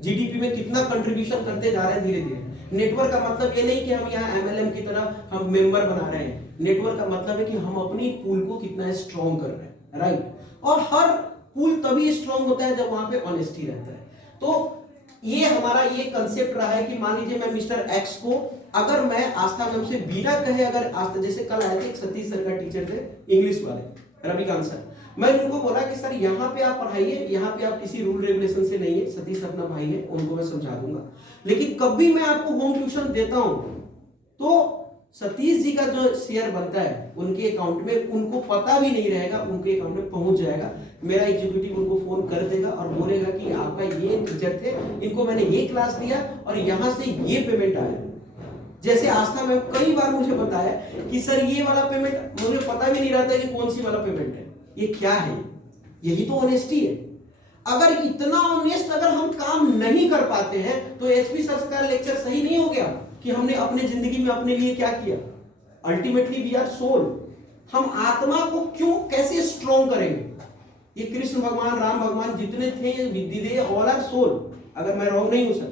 जीडीपी में कितना कंट्रीब्यूशन करते जा रहे हैं धीरे धीरे। नेटवर्क का मतलब ये नहीं कि हम यहाँ एमएलएम की तरह हम मेंबर बना रहे हैं। नेटवर्क का मतलब है कि हम अपनी पूल को कितना स्ट्रॉन्ग कर रहे हैं, राइट। और हर पूल तभी स्ट्रॉन्ग होता है जब वहां पे ऑनेस्टी रहता है। तो ये हमारा ये कंसेप्ट रहा है कि मान लीजिए मैं मिस्टर एक्स को, अगर मैं आस्था मैम से बिना कहे, अगर आस्था, जैसे कल आए थे एक सतीश सर का टीचर थे इंग्लिश वाले, रविकांत सर, मैं उनको बोला कि सर यहाँ पे आप पढ़ाइए, यहाँ पे आप किसी रूल रेगुलेशन से नहीं है, सतीश अपना भाई है, उनको मैं समझा दूंगा, लेकिन कभी मैं आपको होम ट्यूशन देता हूं तो सतीश जी का जो शेयर बनता है उनके अकाउंट में, उनको पता भी नहीं रहेगा, उनके अकाउंट में पहुंच जाएगा। मेरा एग्जीक्यूटिव उनको फोन कर देगा और बोलेगा कि आपका ये टीचर थे, इनको मैंने ये क्लास दिया और यहां से ये पेमेंट आया। जैसे आस्था में कई बार मुझे बताया कि सर ये वाला पेमेंट मुझे पता भी नहीं रहता कि कौन सी वाला पेमेंट है, ये क्या है। यही तो ऑनेस्टी है। अगर इतना ऑनेस्ट अगर हम काम नहीं कर पाते हैं तो एचपी सर का लेक्चर सही नहीं हो गया कि हमने अपने जिंदगी में अपने लिए क्या किया। Ultimately we are soul. हम आत्मा को क्यों कैसे स्ट्रॉन्ग करेंगे। ये कृष्ण भगवान, राम भगवान जितने थे, विद्य ऑल आर सोल, अगर मैं रॉन्ग नहीं हूं सर,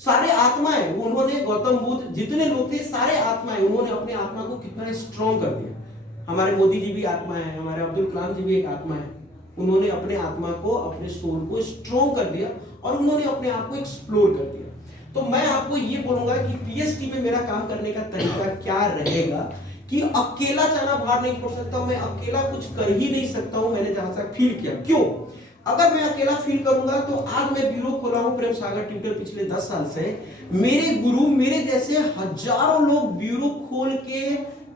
सारे आत्माएं, उन्होंने गौतम बुद्ध जितने लोग थे सारे आत्माएं, उन्होंने अपने आत्मा को कितना स्ट्रॉन्ग कर दिया। हमारे मोदी जी भी आत्मा है, हमारे अब्दुल कलाम जी भी एक आत्मा है, उन्होंने अपने आत्मा को, अपने सोल को स्ट्रॉन्ग कर दिया और उन्होंने अपने आप को एक्सप्लोर कर दिया। तो मैं आपको ये बोलूंगा कि पीएचडी में मेरा काम करने का तरीका क्या रहेगा कि अकेला चना बाहर नहीं छोड़ सकता हूं, मैं अकेला कुछ कर ही नहीं सकता हूं। मैंने जहां तक फील किया, क्यों, अगर मैं अकेला फील करूंगा तो आज मैं ब्यूरो खोला हूं प्रेम सागर ट्यूटर पिछले 10 साल से, मेरे गुरु, मेरे जैसे हजारों लोग ब्यूरो खोल के,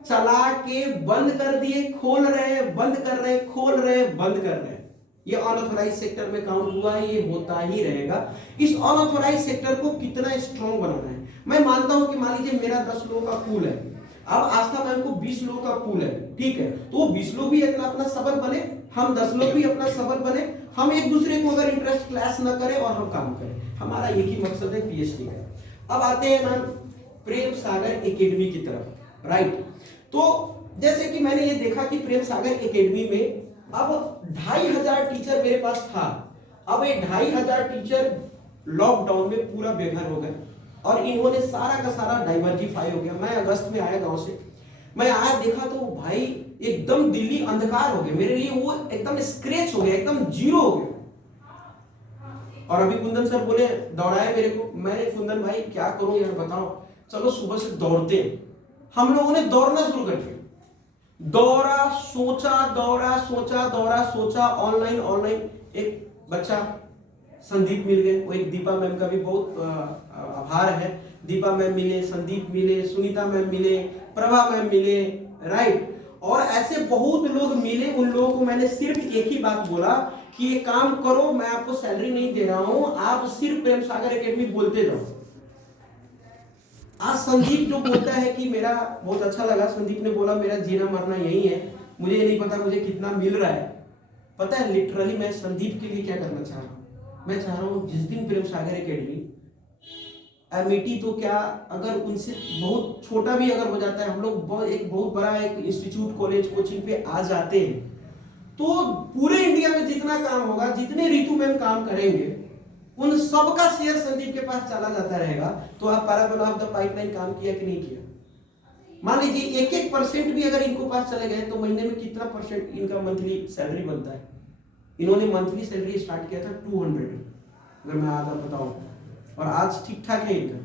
चला के, बंद कर दिए, खोल रहे, बंद कर रहे, खोल रहे, बंद कर रहे। ये अनऑथोराइज सेक्टर में काउंट हुआ है, ये होता ही रहेगा। इस अनऑथोराइज सेक्टर को कितना स्ट्रॉन्ग बनाना है। मैं मानता हूं कि मान लीजिए मेरा 10 लोगों का पूल है, अब आस्था मैम को 20 लोगों का पूल है, ठीक है, तो वो 20 लोग भी अपना अपना सबल बने, हम 10 लोग भी अपना सबल बने, हम एक दूसरे को अगर इंटरेस्ट क्लैश न करें और हम काम करें, हमारा एक ही मकसद है पीएचडी का। अब आते हैं मैम प्रेम सागर एकेडमी की तरफ, राइट। तो जैसे कि मैंने ये देखा कि प्रेम सागर एकेडमी में अब 2500 टीचर मेरे पास था, अब ये 2500 टीचर लॉकडाउन में पूरा बेघर हो गए और इन्होंने सारा का सारा डाइवर्सिफाई हो गया। मैं अगस्त में आया गांव से, मैं आया देखा तो भाई एकदम दिल्ली अंधकार हो गया मेरे लिए, वो एकदम स्क्रैच हो गया, एकदम जीरो हो गया। और अभी कुंदन सर बोले, दौड़ाए मेरे को, मैंने कुंदन भाई क्या करूं यार बताओ, चलो सुबह से दौड़ते हैं। हम लोगों ने दौड़ना शुरू कर दिया, दौड़ा, सोचा, दौड़ा, सोचा, दौड़ा, सोचा, ऑनलाइन ऑनलाइन। एक बच्चा संदीप मिल गए, वो एक दीपा मैम का भी बहुत आभार है, दीपा मैम मिले, संदीप मिले, सुनीता मैम मिले, प्रभा मैम मिले, राइट। और ऐसे बहुत लोग मिले। उन लोगों को मैंने सिर्फ एक ही बात बोला कि ये काम करो, मैं आपको सैलरी नहीं दे रहा हूं, आप सिर्फ प्रेम सागर एकेडमी बोलते जाओ। आज संदीप जो बोलता है कि मेरा बहुत अच्छा लगा, संदीप ने बोला मेरा जीना मरना यही है, मुझे नहीं पता मुझे कितना मिल रहा है। पता है लिटरली मैं संदीप के लिए क्या करना चाह रहा हूँ, मैं चाह रहा हूँ जिस दिन प्रेम सागर एकेडमी एमईटी तो क्या, अगर उनसे बहुत छोटा भी अगर हो जाता है, हम लोग एक बहुत बड़ा एक इंस्टीट्यूट, कॉलेज, कोचिंग पे आ जाते हैं, तो पूरे इंडिया में जितना काम होगा, जितने ऋतु मैम काम करेंगे, उन सबका शेयर संदीप के पास चला जाता रहेगा। तो आप पैराबोल ऑफ द पाइपलाइन काम किया कि नहीं किया। मान लीजिए 1-1% भी अगर इनको पास चले गए तो महीने में कितना परसेंट इनका मंथली सैलरी बनता है। इन्होंने मंथली सैलरी स्टार्ट किया था 200, अगर मैं आधा बताऊं, और आज ठीक ठाक है इनका।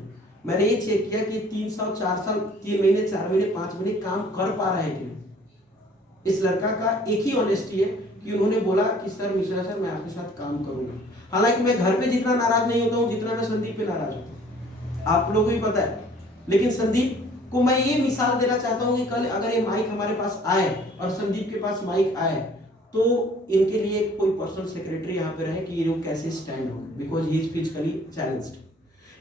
मैंने ये चेक किया कि 300, 4 साल, 3 महीने, 4 महीने, 5 महीने काम कर पा रहे हैं। इस लड़का का एक ही ऑनेस्टी है कि उन्होंने बोला कि सर मिश्रा सर मैं आपके साथ काम करूंगा। हालांकि मैं घर पे जितना नाराज नहीं होता हूं जितना मैं संदीप पे नाराज होता हूं, आप लोगों को भी पता है। लेकिन संदीप को मैं ये मिसाल देना चाहता हूं कि कल अगर ये माइक हमारे पास आए और संदीप के पास माइक आए तो इनके लिए कोई पर्सनल सेक्रेटरी यहाँ पे रहे कि ये लोग कैसे स्टैंड हो, because he is physically challenged.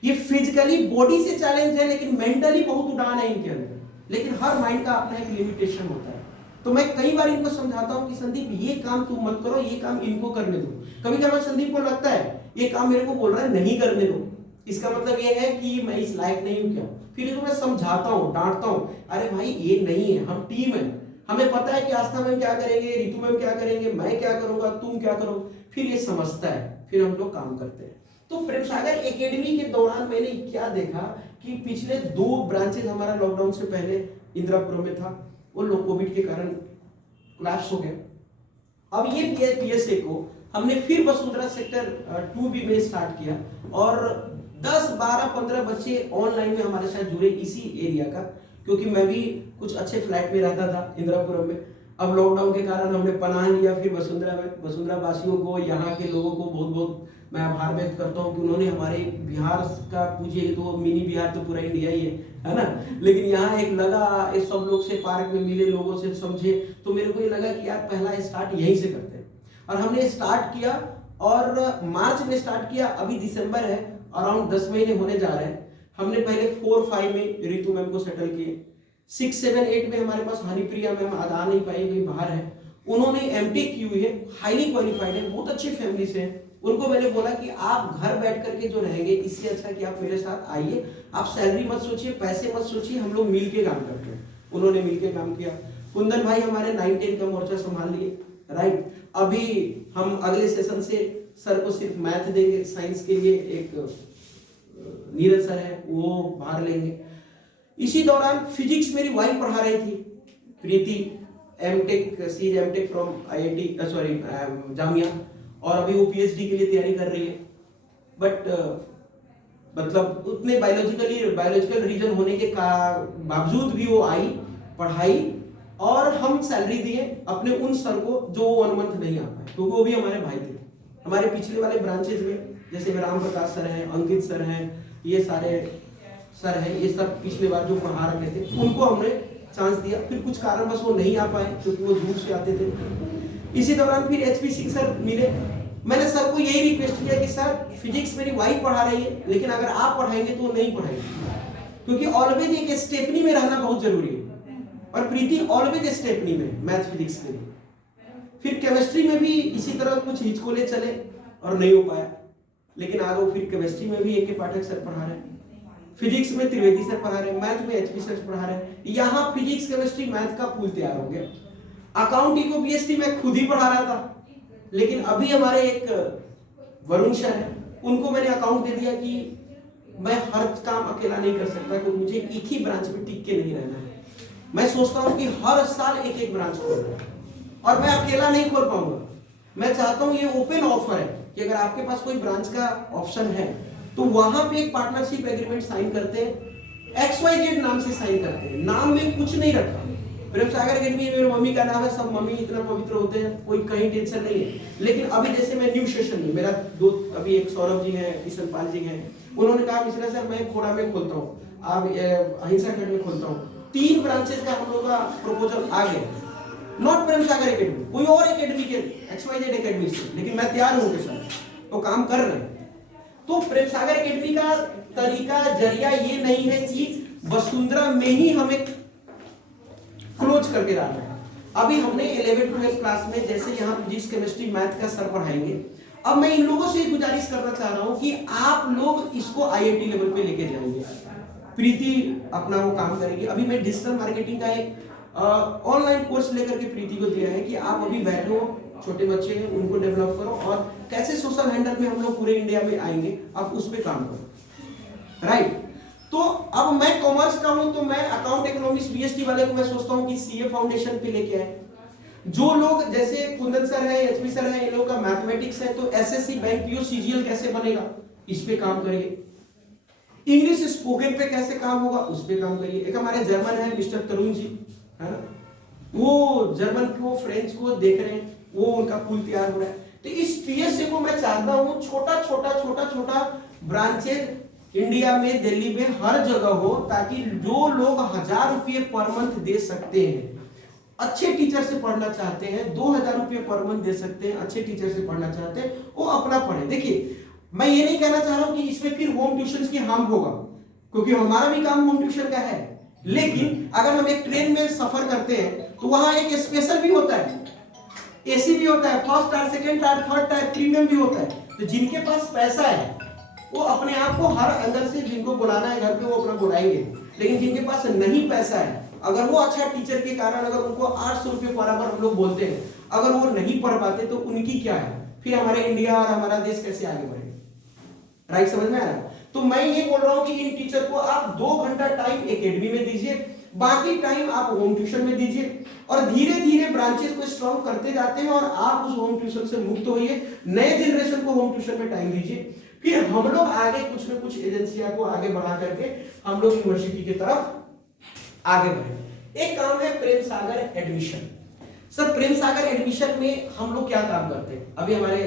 ये फिजिकली बॉडी से चैलेंज है लेकिन मेंटली बहुत उड़ान है इनके अंदर, लेकिन हर माइंड का अपना एक लिमिटेशन होता है। तो मैं कई बार इनको समझाता हूं कि संदीप ये काम तुम मत करो, ये काम इनको करने दो। कभी कभी संदीप को लगता है ये काम मेरे को बोल रहा है नहीं करने दो, इसका मतलब ये है कि मैं इस लायक नहीं हूं क्या। फिर इसको मैं समझाता हूं, डांटता हूं, अरे भाई ये नहीं है, हम टीम है, हमें पता है कि आस्था मैम क्या करेंगे, रितु मैम क्या करेंगे, मैं क्या करूंगा, तुम क्या करो, फिर ये समझता है, फिर हम लोग काम करते हैं। तो प्रेम सागर एकेडमी के दौरान मैंने क्या देखा कि पिछले 2 ब्रांचेस हमारा लॉकडाउन से पहले इंदिरापुरम में था, वो लोग कोविड के कारण क्लैश हो गए। अब ये पीएसए को हमने फिर वसुंधरा सेक्टर 2B में स्टार्ट किया और 10, 12, 15 बच्चे ऑनलाइन में हमारे साथ जुड़े इसी एरिया का, क्योंकि मैं भी कुछ अच्छे फ्लैट में रहता था इंदिरापुरम में। अब लॉकडाउन के कारण हमने पनाह लिया फिर वसुंधरा में। वसुंधरा वासियों को, यहाँ के लोगों को बहुत बहुत मैं आभार व्यक्त करता हूँ कि उन्होंने हमारे बिहार का, पूछिए तो मिनी बिहार तो पूरा इंडिया ही है ना, लेकिन यहाँ एक लगा, इस सब लोग से पार्क में मिले, लोगों से समझे, तो मेरे को ये लगा कि यार पहला स्टार्ट यहीं से करते हैं। और हमने स्टार्ट किया और मार्च में स्टार्ट किया, अभी दिसंबर है, अराउंड 10 महीने होने जा रहे हैं। हमने पहले 4-5 में रितु मैम को सेटल किए, 6, 7, 8 में हमारे पास हनीप्रिया मैम आ नहीं पाई, कहीं बाहर है, उन्होंने एमटेक की हुई है, हाईली क्वालिफाइड है, बहुत अच्छी फैमिली से है। उनको मैंने बोला कि आप घर बैठ करके जो रहेंगे, इससे अच्छा कि आप मेरे साथ आइए, आप सैलरी मत सोचिए, पैसे मत सोचिए, हम लोग मिल के काम करते हैं। उन्होंने मिल के काम किया। कुंदन भाई हमारे 9-10 का मोर्चा संभाल लिए, राइट। अभी हम अगले सेशन से सर को सिर्फ मैथ देंगे, साइंस के लिए एक नीरज सर है, वो बाहर लेंगे। इसी दौरान फिजिक्स मेरी वाइफ पढ़ा रही थी, प्रीति, एमटेक फ्रॉम आईआईटी जामिया, और अभी वो पीएचडी के लिए तैयारी कर रही है। बट मतलब उतने बायोलॉजिकल रीजन होने के बावजूद भी वो आई, पढ़ाई, और हम सैलरी दिए अपने उन सर को जो 1 मंथ नहीं आ पाए, क्योंकि वो भी हमारे भाई थे। हमारे पिछले वाले ब्रांचेज में जैसे राम प्रकाश सर हैं, अंकित सर हैं, ये सारे सर हैं, ये सब पिछले बार जो पढ़ा रखे थे, उनको हमने चांस दिया। फिर कुछ कारणवश वो नहीं आ पाए क्योंकि वो दूर से आते थे। इसी दौरान फिर एचपी सिंह सर मिले। मैंने सर को यही रिक्वेस्ट किया कि सर फिजिक्स मेरी वाइफ पढ़ा रही है, लेकिन अगर आप पढ़ाएंगे तो वो नहीं पढ़ाएंगे, क्योंकि ऑलवेज एक स्टेपनी में रहना बहुत जरूरी है, और प्रीति ऑलवेज स्टेपनी में मैथ फिजिक्स के लिए। फिर केमिस्ट्री में भी इसी तरह कुछ हिचकोले चले और नहीं हो पाया, लेकिन आगे फिर केमिस्ट्री में भी AK पाठक सर पढ़ा रहे हैं, फिजिक्स में त्रिवेदी सर पढ़ा रहे हैं, मैथ में HP सर पढ़ा रहे हैं। यहाँ फिजिक्स केमिस्ट्री मैथ का पूल तैयार हो गया। अकाउंटिंग को BST मैं खुद ही पढ़ा रहा था, लेकिन अभी हमारे एक वरुण सर है, उनको मैंने अकाउंट दे दिया कि मैं हर काम अकेला नहीं कर सकता, क्योंकि मुझे एक ही ब्रांच में टिक के नहीं रहना है। मैं सोचता हूँ कि हर साल एक ब्रांच खोलना है, और मैं अकेला नहीं खोल पाऊंगा। मैं चाहता हूँ, ये ओपन ऑफर है कि अगर आपके पास कोई ब्रांच का ऑप्शन है तो वहां पे एक पार्टनरशिप एग्रीमेंट साइन करते हैं, XYZ नाम से साइन करते हैं, नाम में कुछ नहीं रखा। प्रेम सागर एकेडमी मेरी मम्मी का नाम है, सब मम्मी इतना पवित्र होते हैं, कोई कहीं टेंशन नहीं है। लेकिन अभी जैसे मैं न्यू सेशन में, मेरा दो अभी एक सौरभ जी हैं, किशन पाल जी हैं, उन्होंने कहा मिश्रा सर मैं खोड़ा में खोलता हूँ, आप अहिंसा खंड में खोलता हूँ। 3 ब्रांचेस का हम लोग का प्रपोजल आ गया, नॉट प्रेम सागर एकेडमी, कोई और एकेडमी के XYZ एकेडमी से, लेकिन मैं तैयार हूँ सर, तो काम कर रहे हैं। तो प्रेम सागर एकेडमी का तरीका, जरिया ये नहीं है कि वसुंधरा में ही हमें क्लोज करके डालना है। अभी हमने 11th-12th क्लास में जैसे यहाँ फिजिक्स केमिस्ट्री मैथ का सर पढ़ाएंगे, अब मैं इन लोगों से गुजारिश करना चाह रहा हूँ कि आप लोग इसको IIT लेवल पे लेके जाएंगे। प्रीति अपना वो काम करेगी। अभी मैं डिजिटल मार्केटिंग का एक ऑनलाइन कोर्स लेकर के प्रीति को दिया है कि आप अभी बैठो, छोटे बच्चे हैं उनको डेवलप करो, और कैसे सोशल हैंडल में हम लोग पूरे इंडिया में आएंगे, आप उस पर काम करो, राइट। तो अब मैं कॉमर्स का हूं, तो मैं अकाउंट इकोनॉमिक्स BST वाले को मैं सोचता हूं कि CA फाउंडेशन पे लेके आए। जो लोग जैसे कुंदन सर है, HP सर है, इन लोगों का मैथमेटिक्स है, तो SSC बैंक PO CGL कैसे बनेगा, इस पे काम करिए। इंग्लिश स्पोकन पे कैसे काम होगा, उस पे काम करिए। एक हमारे जर्मन है मिस्टर तरुण जी, है ना, वो जर्मन को फ्रेंच को देख रहे हैं, वो उनका पुल तैयार हो रहा है। तो इस PSA को मैं चाहता हूं छोटा ब्रांचेज इंडिया में, दिल्ली में हर जगह हो, ताकि जो लोग 1000 रुपये पर मंथ दे सकते हैं, अच्छे टीचर से पढ़ना चाहते हैं, 2000 रुपये पर मंथ दे सकते हैं, अच्छे टीचर से पढ़ना चाहते हैं, वो अपना पढ़े। देखिए मैं ये नहीं कहना चाह रहा हूं कि इसमें फिर होम ट्यूशन की हार्म होगा, क्योंकि हमारा भी काम होम ट्यूशन का है। लेकिन अगर हम एक ट्रेन में सफर करते हैं तो वहां एक स्पेशल भी होता है, AC भी होता है, first tier, second tier, third tier, premium भी होता है। तो जिनके पास पैसा है वो अपने आप को हर अंदर से जिनको बुलाना है घर पे वो अपना बुलाएंगे, लेकिन जिनके पास नहीं पैसा है अगर वो अच्छा टीचर के कारण अगर उनको 800 रुपये पर आवर हम लोग बोलते हैं, अगर वो नहीं पढ़ पाते तो उनकी क्या है, फिर हमारे इंडिया और हमारा देश कैसे आगे बढ़ेगा। राइट, समझ में आ रहा है। तो मैं ये बोल रहा हूं कि इन टीचर को आप 2 घंटा टाइम एकेडमी में दीजिए, बाकी टाइम आप होम ट्यूशन में दीजिए, और धीरे धीरे ब्रांचेस को स्ट्रॉन्ग करते जाते हैं और आप उस होम ट्यूशन से मुक्त होइए, नए जनरेशन को होम ट्यूशन में टाइम दीजिए, फिर हम लोग आगे कुछ न कुछ एजेंसियां को आगे बढ़ा करके हम लोग यूनिवर्सिटी की तरफ आगे बढ़े। एक काम है Prem Sagar admission. Sir Prem Sagar admission में हम लोग क्या काम करते हैं, अभी हमारे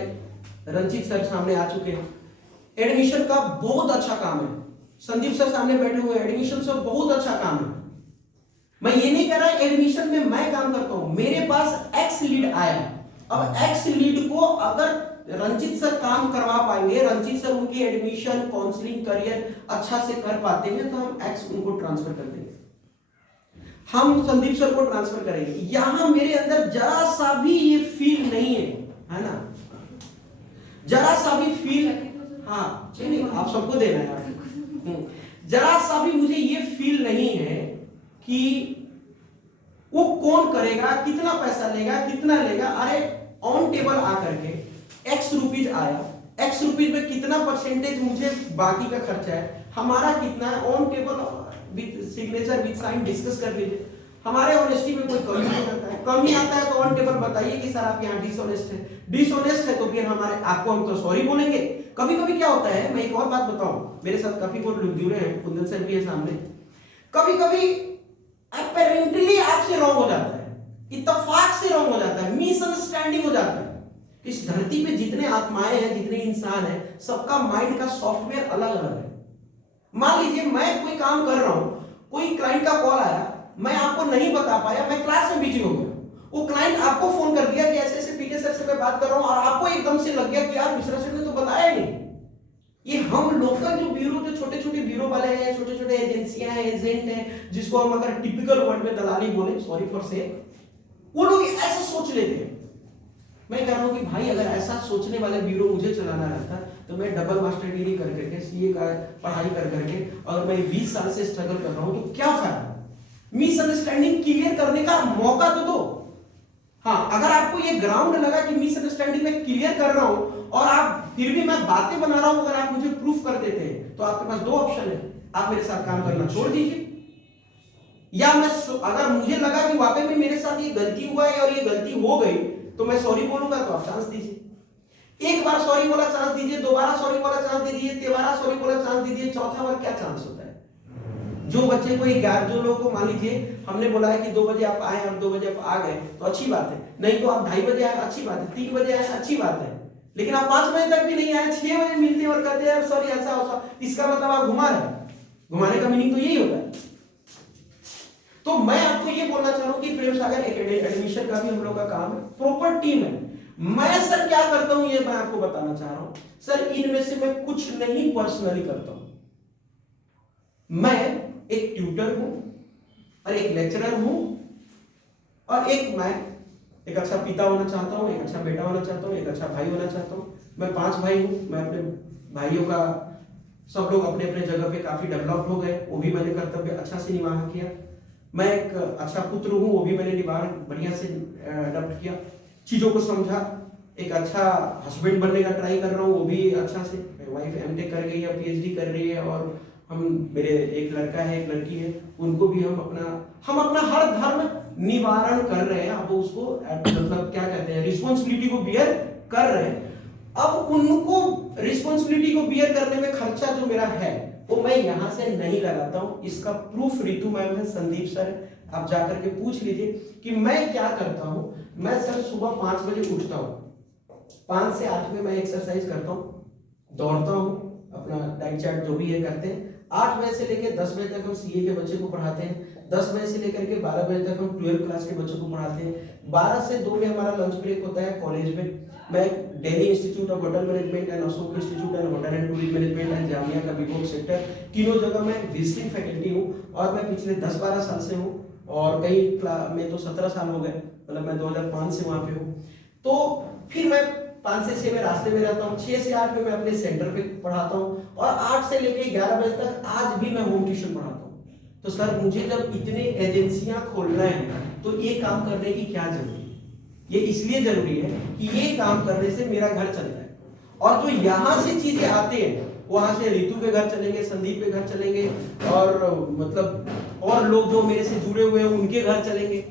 रंजीत सर सामने आ चुके हैं, एडमिशन का बहुत अच्छा काम है, संदीप सर सामने बैठे हुए हैं, एडमिशन से बहुत अच्छा काम है। मैं ये नहीं कर रहा एडमिशन में मैं काम करता हूं, मेरे पास एक्स लीड आया, अब एक्स लीड को अगर रंजीत सर काम करवा पाएंगे, रंजीत सर उनकी एडमिशन काउंसलिंग करियर अच्छा से कर पाते हैं, तो हम एक्स उनको ट्रांसफर कर देंगे, हम संदीप सर को ट्रांसफर करेंगे। यहां मेरे अंदर जरा सा भी ये फील नहीं है ना, जरा सा भी फील, हाँ चलिए आप सबको देना है यार, जरा सा भी मुझे ये फील नहीं है कि वो कौन करेगा, कितना पैसा लेगा, कितना लेगा। अरे ऑन टेबल आकर के एक्स रुपीज आया, एक्स रुपीज में कितना परसेंटेज मुझे बाकी का खर्चा है, हमारा कितना है, on table with signature with sign discuss कर लीजिए। हमारे ऑनेस्टी में कोई कमी नहीं आता है, कमी आता है तो ऑन टेबल बताइए कि सर आप यहाँ डिसऑनेस्ट है, डिसऑनेस्ट है तो फिर हमारे आपको हम तो सॉरी बोलेंगे। कभी कभी क्या होता है, मैं एक और बात बताऊं, मेरे साथ काफी लोग जुड़े हैं, कुंदन सर भी है सामने, कभी कभी अपेरेंटली आपसे रॉन्ग हो जाता है, इत्तेफाक से रॉन्ग हो जाता है, मिसअंडरस्टैंडिंग हो जाता है। इस धरती पे जितने आत्माएं हैं, जितने इंसान हैं, सबका माइंड का सॉफ्टवेयर अलग अलग है। मान लीजिए मैं कोई काम कर रहा हूं, कोई क्लाइंट का कॉल आया, मैं आपको नहीं बता पाया, मैं क्लास में बिजी हो गया, वो क्लाइंट आपको फोन कर दिया कि ऐसे ऐसे पीके सर से मैं बात कर रहा हूं, और आपको एकदम से लग गया कि यार मिश्रा सर ने तो बताया ही नहीं। ये हम लोकल जो ब्यूरो, जो छोटे छोटे ब्यूरो वाले हैं, छोटे छोटे एजेंसियां हैं, एजेंट हैं, जिसको हम अगर टिपिकल वर्ड में दलाली बोले, सॉरी फॉर से, वो लोग ऐसा सोच लेते हैं। मैं कह रहा हूं कि भाई अगर ऐसा सोचने वाले ब्यूरो मुझे चलाना रहता तो मैं डबल मास्टर डिग्री कर करके, सीए का पढ़ाई कर करके, और मैं 20 साल से स्ट्रगल कर रहा हूं, तो क्या फायदा। मिसअंडरस्टैंडिंग क्लियर करने का मौका तो दो। हाँ, अगर आपको ये ग्राउंड लगा कि मिसअंडरस्टैंडिंग में क्लियर कर रहा हूं और आप फिर भी मैं बातें बना रहा हूं, अगर आप मुझे प्रूफ कर देते हैं, तो आपके पास 2 ऑप्शन है, आप मेरे साथ काम करना छोड़ दीजिए, या मैं अगर मुझे लगा कि वाकई में मेरे साथ ये गलती हुआ है और ये गलती हो गई, तो मैं सॉरी बोलूंगा, तो आप चांस दीजिए। एक बार सॉरी बोला चांस दीजिए, दोबारा सॉरी बोला चांस दीजिए, तेबारा सॉरी बोला चांस दीजिए, चौथा बार क्या चांस होता है। जो बच्चे को 11, जो लोगों को मान लीजिए हमने बोला है कि 2 बजे आप आए और 2 बजे आप आ गए, तो अच्छी बात है, नहीं तो आप 2:30 बजे आए, अच्छी बात है, 3 बजे आए, अच्छी बात है, लेकिन आप 5 बजे तक भी नहीं आए, 6 बजे मिलते हैं और कहते हैं सॉरी ऐसा होता, इसका मतलब आप घुमा रहे हैं। घुमाने का मीनिंग तो यही होता है। तो मैं आपको ये बोलना चाह रहा हूं कि प्रेम सागर एडमिशन का भी हम लोग का काम है, प्रॉपर टीम है। मैं सर क्या करता हूं ये मैं आपको बताना चाह रहा हूं। सर इनमें से मैं कुछ नहीं पर्सनली करता हूं, मैं एक ट्यूटर हूं और एक लेक्चरर हूं, और मैं एक अच्छा पिता होना चाहता हूं, एक अच्छा बेटा होना चाहता हूं, एक अच्छा भाई होना चाहता हूं। मैं 5 भाई हूं, मैं अपने भाइयों का, सब लोग अपने अपने जगह पे काफी डेवलप हो गए, वो भी मैंने कर्तव्य अच्छा से निभान किया। मैं एक अच्छा पुत्र हूं, वो भी मैंने निभान बढ़िया से अडॉप्ट किया, चीजों को समझा, एक अच्छा हस्बैंड बनने का ट्राई कर रहा हूँ, वो भी अच्छा से, वाइफ एमटेक कर गई है, पीएचडी कर रही है, और मेरे एक लड़का है, एक लड़की है, उनको भी हम अपना हर धर्म निवारण कर रहे हैं। अब उसको मतलब क्या कहते हैं, रिस्पॉन्सिबिलिटी को बियर कर रहे हैं। अब उनको रिस्पॉन्सिबिलिटी को बियर करने में खर्चा जो मेरा है वो मैं यहां से नहीं लगाता हूं। इसका प्रूफ रितु मैम है, संदीप सर, आप जाकर के पूछ लीजिए कि मैं क्या करता हूं। मैं सर सुबह 5 बजे उठता हूं, 5 से 8 में मैं एक्सरसाइज करता हूं, दौड़ता हूं, अपना डाइट चार्ट जो भी है करते हैं। 8 बजे से लेकर 10 बजे तक हम सीए के बच्चे को पढ़ाते हैं, 10 बजे से लेकर के 12 बजे तक हम 12th क्लास के बच्चों को पढ़ाते हैं। 12 से 2 में हमारा लंच ब्रेक होता है कॉलेज में। मैं Delhi institute of hotel management and Ashok institute and hotel and tourism management and Jamia का विभोग सेक्टर, तीनों जगह मैं विजिटिंग फैकल्टी हूँ, और मैं पिछले 10-12 साल से हूँ, और कई में तो 17 साल हो गए, मतलब मैं 2005 से वहाँ पे हूँ। तो फिर मैं 5 से 6 में रास्ते में रहता हूँ, 6 से 8 में मैं अपने सेंटर पे पढ़ाता हूँ, और 8 से लेकर 11 बजे तक आज भी मैं होम ट्यूशन पढ़ाता हूँ। तो सर मुझे जब इतने एजेंसियां खोलना है तो ये काम करने की क्या जरूरी है? ये इसलिए जरूरी है कि ये काम करने से मेरा घर चलता है, और जो यहाँ से चीजें आते हैं वहां से रितु के घर चलेंगे, संदीप के घर चलेंगे, और मतलब और लोग जो मेरे से जुड़े हुए हैं उनके घर चलेंगे।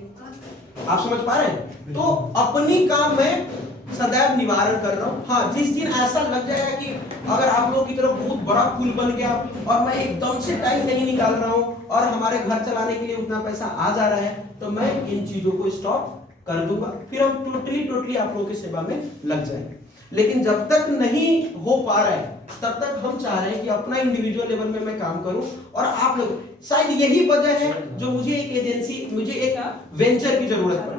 आप समझ पा रहे हैं? तो अपनी काम में सदैव निवारण कर रहा हूं। हाँ, जिस दिन ऐसा लग जाएगा कि अगर आप लोगों की तरफ बहुत बड़ा पुल बन गया और मैं एकदम से टाइम नहीं निकाल रहा हूं और हमारे घर चलाने के लिए उतना पैसा आ जा रहा है, तो मैं इन चीजों को स्टॉप कर दूंगा, फिर हम टोटली आप लोगों की सेवा में लग जाएंगे। लेकिन जब तक नहीं हो पा रहा है तब तक हम चाह रहे हैं कि अपना इंडिविजुअल लेवल में मैं काम करूं, और आप लोग शायद यही वजह है जो मुझे एक एजेंसी, मुझे एक वेंचर की जरूरत पड़ गई।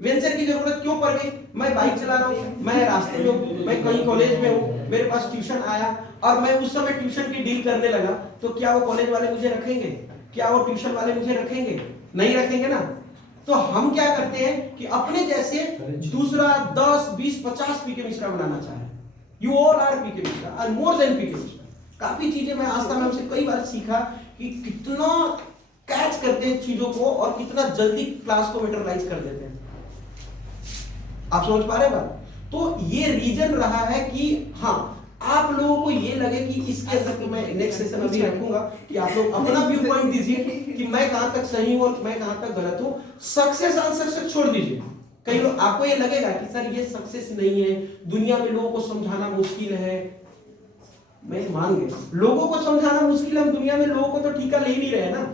वेंचर की जरूरत क्यों पड़ गई? मैं बाइक चला रहा हूँ, मैं रास्ते में हूँ, मैं कहीं कॉलेज में हूँ, मेरे पास ट्यूशन आया और मैं उस समय ट्यूशन की डील करने लगा, तो क्या वो कॉलेज वाले मुझे रखेंगे? क्या वो ट्यूशन वाले मुझे रखेंगे? नहीं रखेंगे ना। तो हम क्या करते हैं कि अपने जैसे दूसरा 10, 20, 50 पीके मिश्रा बनाना चाह रहे हैं। यू ऑल आर पीके मिश्रा और मोर देन पीके मिश्रा। काफी चीजें मैं आज तक हमसे कई बार सीखा कि कितना कैच करते हैं चीजों को और कितना जल्दी क्लास को मैटरलाइज कर देते हैं। आप समझ पा रहे हैं बात? तो ये रीजन रहा है कि हाँ, आप लोगों को ये लगे कि इसके अंदर तो मैं नेक्स्ट सेशन अभी रखूंगा कि आप लोग अपना व्यू पॉइंट दीजिए कि मैं कहां तक सही हूं और मैं कहां तक गलत हूं। सक्सेस अनसक्सेस छोड़ दीजिए। कई लोग आपको ये लगेगा कि सर ये सक्सेस नहीं है, दुनिया में लोगों को समझाना मुश्किल है। मैं मान गया, लोगों को समझाना मुश्किल है, हम दुनिया में लोगों को तो ठीका ले ही नहीं रहे ना।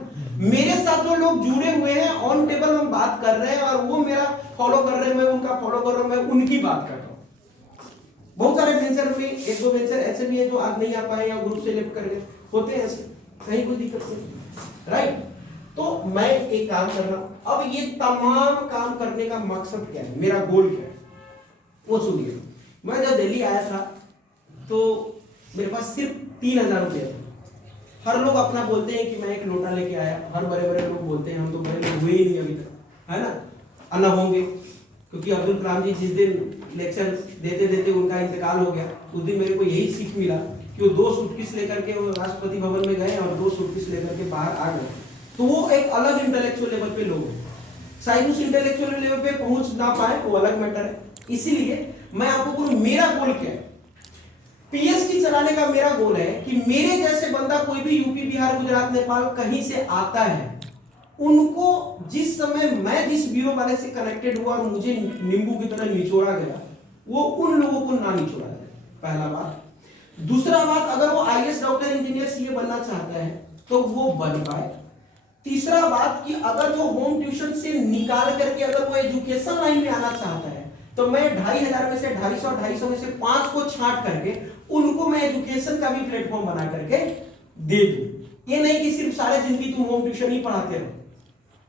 मेरे साथ जो लोग जुड़े हुए हैं ऑन टेबल हम बात कर रहे हैं और वो मेरा फॉलो कर रहे हैं, मैं उनका फॉलो कर रहा हूं, मैं उनकी बात कर रहा हूं। बहुत सारे वेंचर में एक दो वेंचर ऐसे भी है जो आज नहीं आ पाए या ग्रुप से लिफ्ट कर गए, होते हैं ऐसे, कहीं कोई दिक्कत नहीं, राइट। तो मैं एक काम कर रहा हूं। अब ये तमाम काम करने का मकसद क्या है, मेरा गोल क्या है, वो सुनिए। मैं जब दिल्ली आया था तो मेरे पास सिर्फ 3000 रुपये थे। हर लोग अपना बोलते हैं कि मैं एक लोटा लेके आया, हर बड़े बड़े लोग बोलते हैं, हम तो बड़े लोग हुए ही नहीं अभी तक, है ना, अन्ना होंगे, क्योंकि अब्दुल कलाम जी जिस दिन लेक्चर देते देते उनका इंतकाल हो गया, उस दिन मेरे को यही सीख मिला कि वो 2 सूटकेस लेकर के वो राष्ट्रपति भवन में गए और 2 सूटकेस लेकर के बाहर आ गए। तो वो एक अलग इंटेलेक्चुअल लेवल पे लोग हैं। शायद उस इंटेलेक्चुअल लेवल पे पहुंच ना पाए, वो अलग मैटर है। इसीलिए मैं आपको बोलूं, मेरा गोल क्या है, पीएसटी चलाने का मेरा गोल है कि मेरे जैसे बंदा कोई भी यूपी, बिहार, गुजरात, नेपाल कहीं से आता है, उनको जिस समय मैं जिस ब्यूरो वाले से कनेक्टेड हुआ और मुझे नींबू की तरह निचोड़ा गया, वो उन लोगों को ना निचोड़ा जाए, पहला बात। दूसरा बात, अगर वो आईएएस, डॉक्टर, इंजीनियर, सीए बनना चाहता है तो वो बन पाए। तीसरा बात कि अगर वो होम ट्यूशन से निकाल करके अगर वो एजुकेशन लाइन में आना चाहता है तो मैं 2500 में से 250 में से 5 को छांट करके उनको मैं एजुकेशन का भी प्लेटफॉर्म बना करके दे दूं। ये नहीं कि सिर्फ सारे जिंदगी तुम होम ट्यूशन ही पढ़ाते रहो।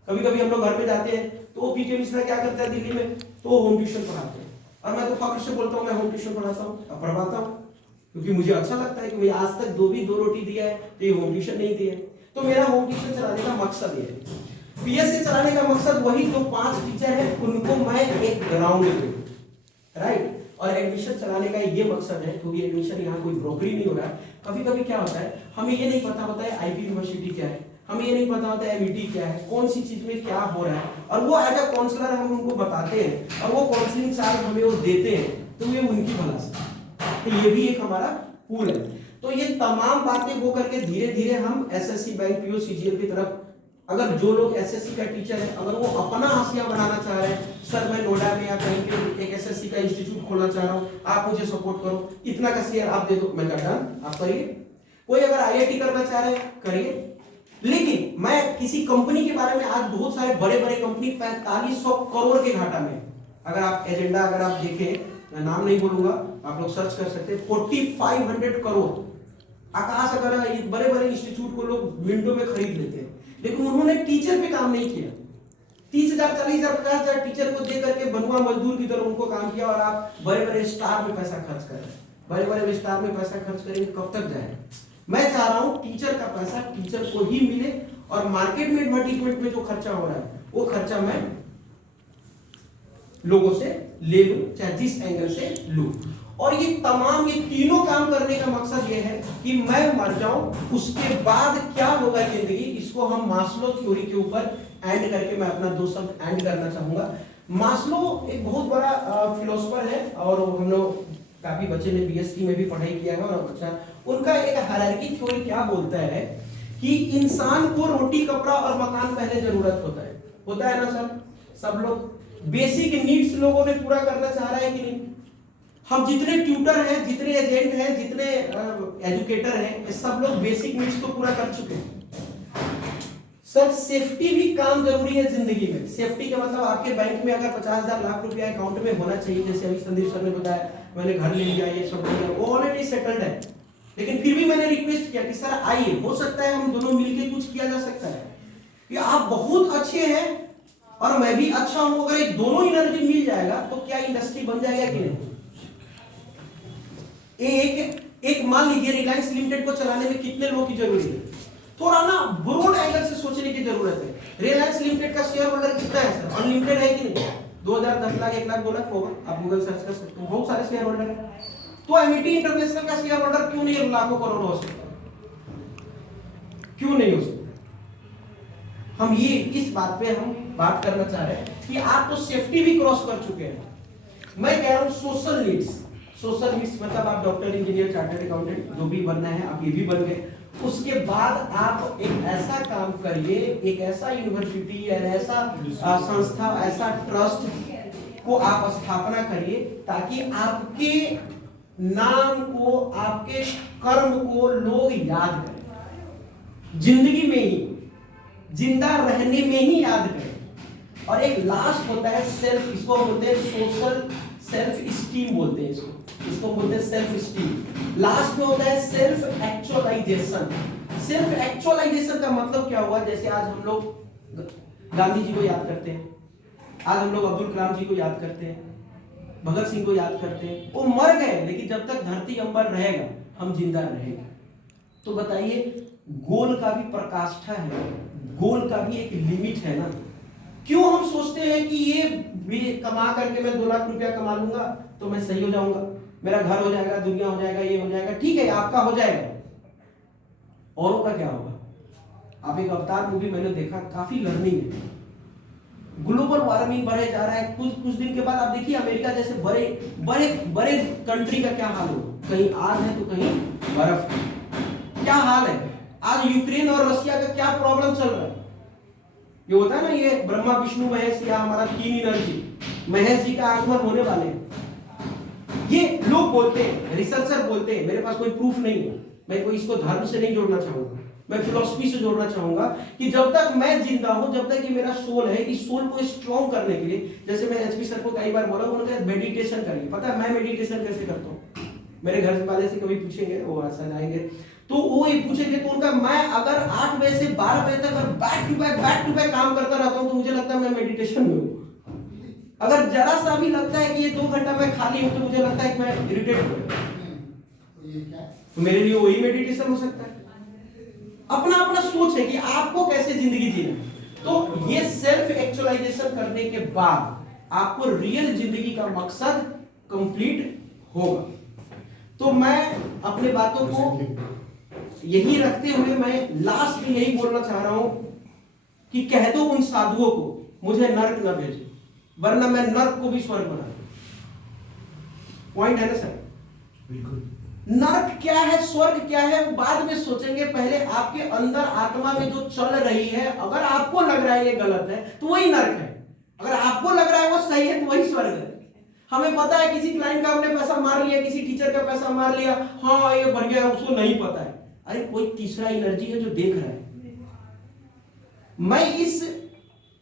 कभी कभी हम लोग घर पे जाते हैं तो पीके मिश्रा क्या करता है दिल्ली में, तो होम ट्यूशन पढ़ाते हैं, और मैं तो फख्र से बोलता हूँ मैं होम ट्यूशन पढ़ाता हूँ, पढ़वाता हूँ, क्योंकि मुझे अच्छा लगता है कि मुझे आज तक 2 रोटी दिया है तो ये होम ट्यूशन नहीं दिया है। तो मेरा होम ट्यूशन चलाने का मकसद ये है। पीएससी चलाने का मकसद वही जो 5 टीचर है उनको मैं एक ग्राउंड दूं, राइट। और एडमिशन चलाने का ये मकसद है, क्योंकि एडमिशन यहाँ कोई ब्रोकरी नहीं हो रहा है। कभी कभी क्या होता है, हमें ये नहीं पता होता है आईपी यूनिवर्सिटी क्या है, हमें ये नहीं पता होता है एमईटी क्या है, कौन सी चीज में क्या हो रहा है, और वो एज अ काउंसलर हम उनको बताते हैं और वो काउंसलिंग चार्ज हमें वो देते हैं, तो ये उनकी भला से, तो ये भी एक हमारा पूल है। तो ये तमाम बातें हो करके धीरे धीरे हम एसएससी, बैंक, पीओ, सीजीएल की तरफ, अगर जो लोग एसएससी का टीचर है अगर वो अपना हाशिया बनाना चाह रहे हैं, सर मैं नोएडा में या कहीं पे एक एसएससी का इंस्टीट्यूट खोलना चाह रहा हूँ, आप मुझे सपोर्ट करो, इतना का शेयर आप दे दो, मैं कहता हूं आप करिए। कोई अगर आईआईटी करना चाह रहे हैं करिए। लेकिन मैं किसी कंपनी के बारे में, आज बहुत सारे बड़े बड़े कंपनी 4500 करोड़ के घाटा में, अगर आप एजेंडा अगर आप देखें, मैं नाम नहीं बोलूंगा, आप लोग सर्च कर सकते हैं, 4500 करोड़ आकाश, अगर बड़े बड़े इंस्टीट्यूट को लोग मिनटों में खरीद लेते हैं, लेकिन उन्होंने टीचर पे काम नहीं किया। 30,000, 40,000, 50,000 टीचर को दे करके बनुआ मजदूर की तरह उनको काम किया, और आप बड़े बड़े स्टार में पैसा खर्च कर रहे हैं। बड़े बड़े स्टार में पैसा खर्च करेंगे कब तक जाए? मैं चाह रहा हूं टीचर का पैसा टीचर को ही मिले, और मार्केट में एडवर्टाइजमेंट में जो खर्चा हो रहा है वो खर्चा मैं लोगों से ले लूं, चाहे जिस एंगल से लूं। और ये तमाम ये तीनों काम करने का मकसद ये है कि मैं मर जाऊं उसके बाद क्या होगा जिंदगी, इसको हम मास्लो थ्योरी के ऊपर एंड करके मैं अपना 2 शब्द एंड करना चाहूंगा। मास्लो एक बहुत बड़ा फिलोसोफर है और हम लोग काफी बच्चे ने बीएससी में भी पढ़ाई किया है। और अच्छा उनका एक हायरार्की थ्योरी क्या बोलता है कि इंसान को रोटी कपड़ा और मकान पहले जरूरत होता है ना सर। सब लोग बेसिक नीड्स लोगों ने पूरा करना चाह रहा है कि नहीं। हम जितने ट्यूटर हैं, जितने एजेंट हैं, जितने एजुकेटर हैं, ये सब लोग बेसिक नीड्स को पूरा कर चुके हैं। सर सेफ्टी भी काम जरूरी है जिंदगी में। सेफ्टी का मतलब आपके बैंक में अगर 50,000 लाख रुपया अकाउंट में होना चाहिए, जैसे अभी संदीप सर ने बताया मैंने घर ले लिया, ये सब वो ऑलरेडी सेटल्ड है। लेकिन फिर भी मैंने रिक्वेस्ट किया कि सर आइए, हो सकता है हम दोनों मिलके कुछ किया जा सकता है कि आप बहुत अच्छे हैं और मैं भी अच्छा हूं, अगर ये दोनों एनर्जी मिल जाएगा तो क्या इंडस्ट्री बन जाएगा कि नहीं। एक मान लीजिए रिलायंस लिमिटेड को चलाने में कितने लोगों की जरूरत है, थोड़ा ना ब्रॉड एंगल से सोचने की जरूरत है। रिलायंस लिमिटेड का शेयर होल्डर कितना है सर, अनलिमिटेड है कि नहीं। 2,000, 10 लाख, 1 लाख, 2 लाख होगा, आप गूगल सर्च कर सकते हो, बहुत सारे शेयर होल्डर है। तो एमिटी इंटरनेशनल का शेयर होल्डर क्यों नहीं लाखों करोड़ हो सकता, क्यों नहीं हो सकता। हम ये इस बात पे हम बात करना चाह रहे हैं कि आप तो सेफ्टी भी क्रॉस कर चुके हैं। मैं कह रहा हूं सोशल नीड्स मतलब आप डॉक्टर, इंजीनियर, चार्टर्ड अकाउंटेंट जो भी बनना है आप ये भी बन गए। उसके बाद आप एक ऐसा काम करिए, एक ऐसा यूनिवर्सिटी या ऐसा संस्था, ऐसा ट्रस्ट को आप स्थापना करिए ताकि आपके नाम को, आपके कर्म को लोग याद करें, जिंदगी में ही, जिंदा रहने में ही याद करें। और एक लास्ट होता है सेल्फ, इसको बोलते हैं सोशल सेल्फ स्टीम बोलते हैं, इसको बोलते हैं सेल्फ स्टीम। लास्ट में होता है सेल्फ एक्चुअलाइजेशन। सेल्फ एक्चुअलाइजेशन का मतलब क्या हुआ, जैसे आज हम लोग गांधी जी को याद करते हैं, आज हम लोग अब्दुल कलाम जी को याद करते हैं, भगत सिंह को याद करते हैं। वो मर गए लेकिन जब तक धरती अंबर रहेगा हम जिंदा रहेंगे। तो बताइए गोल का भी प्रकाष्ठा है, गोल का भी एक लिमिट है ना। क्यों हम सोचते हैं कि ये भी कमा करके मैं 2 लाख रुपया कमा लूंगा तो मैं सही हो जाऊंगा, मेरा घर हो जाएगा, दुनिया हो जाएगा, ये हो जाएगा। ठीक है आपका हो जाएगा, औरों का क्या होगा। आप एक अवतार मूवी मैंने देखा, काफी लर्निंग है। ग्लोबल वार्मिंग बढ़े जा रहा है, कुछ दिन के बाद आप देखिए अमेरिका जैसे बड़े बड़े बड़े कंट्री का क्या हाल होगा, कहीं आग है तो कहीं बर्फ। क्या हाल है आज यूक्रेन और रशिया का क्या प्रॉब्लम चल रहा है। ये होता है ना, ये ब्रह्मा विष्णु महेश या हमारा 3 एनर्जी, महेश जी का आगमन होने वाले हैं। ये लोग बोलते हैं, रिसर्चर बोलते हैं, मेरे पास कोई प्रूफ नहीं है, मैं कोई इसको धर्म से नहीं जोड़ना चाहूंगा, मैं फिलॉसफी से जोड़ना चाहूंगा कि जब तक मैं जिंदा हूं, जब तक कि मेरा सोल है, इस सोल को स्ट्रॉन्ग करने के लिए, जैसे मैं एचपी सर को कई बार बोला, उन्होंने कहा मेडिटेशन करिए। पता है मैं मेडिटेशन कैसे करता हूं, मेरे घर वाले से कभी पूछेंगे, वो सर आएंगे तो वो ये पूछेंगे तो उनका, मैं अगर 8 बजे से 12 बजे तक अगर बैक टू बैक काम करता रहता हूं तो मुझे लगता है मैं मेडिटेशन में हूं। अगर जरा सा भी लगता है कि ये 2 घंटा मैं खाली हूं तो मुझे लगता है कि मैं इरिटेट हूं, तो मेरे लिए वही मेडिटेशन हो सकता है। अपना अपना सोच है कि आपको कैसे जिंदगी जीना। तो ये सेल्फ एक्चुअलाइजेशन करने के बाद आपको रियल जिंदगी का मकसद कंप्लीट होगा। तो मैं अपने बातों को यही रखते हुए मैं लास्ट में यही बोलना चाह रहा हूं कि कह दो उन साधुओं को मुझे नर्क न भेजे, वरना मैं नर्क को भी स्वर्ग बना दूं। पॉइंट है ना सर। बिल्कुल। नर्क क्या है, स्वर्ग क्या है, वो बाद में सोचेंगे। पहले आपके अंदर आत्मा में जो चल रही है, अगर आपको लग रहा है ये गलत है तो वही नर्क है, अगर आपको लग रहा है वो सही है तो वही स्वर्ग है। हमें पता है किसी क्लाइंट का हमने पैसा मार लिया, किसी टीचर का पैसा मार लिया, हाँ ये बढ़ गया, उसको नहीं पता है। अरे कोई तीसरा एनर्जी है जो देख रहा है। मैं इस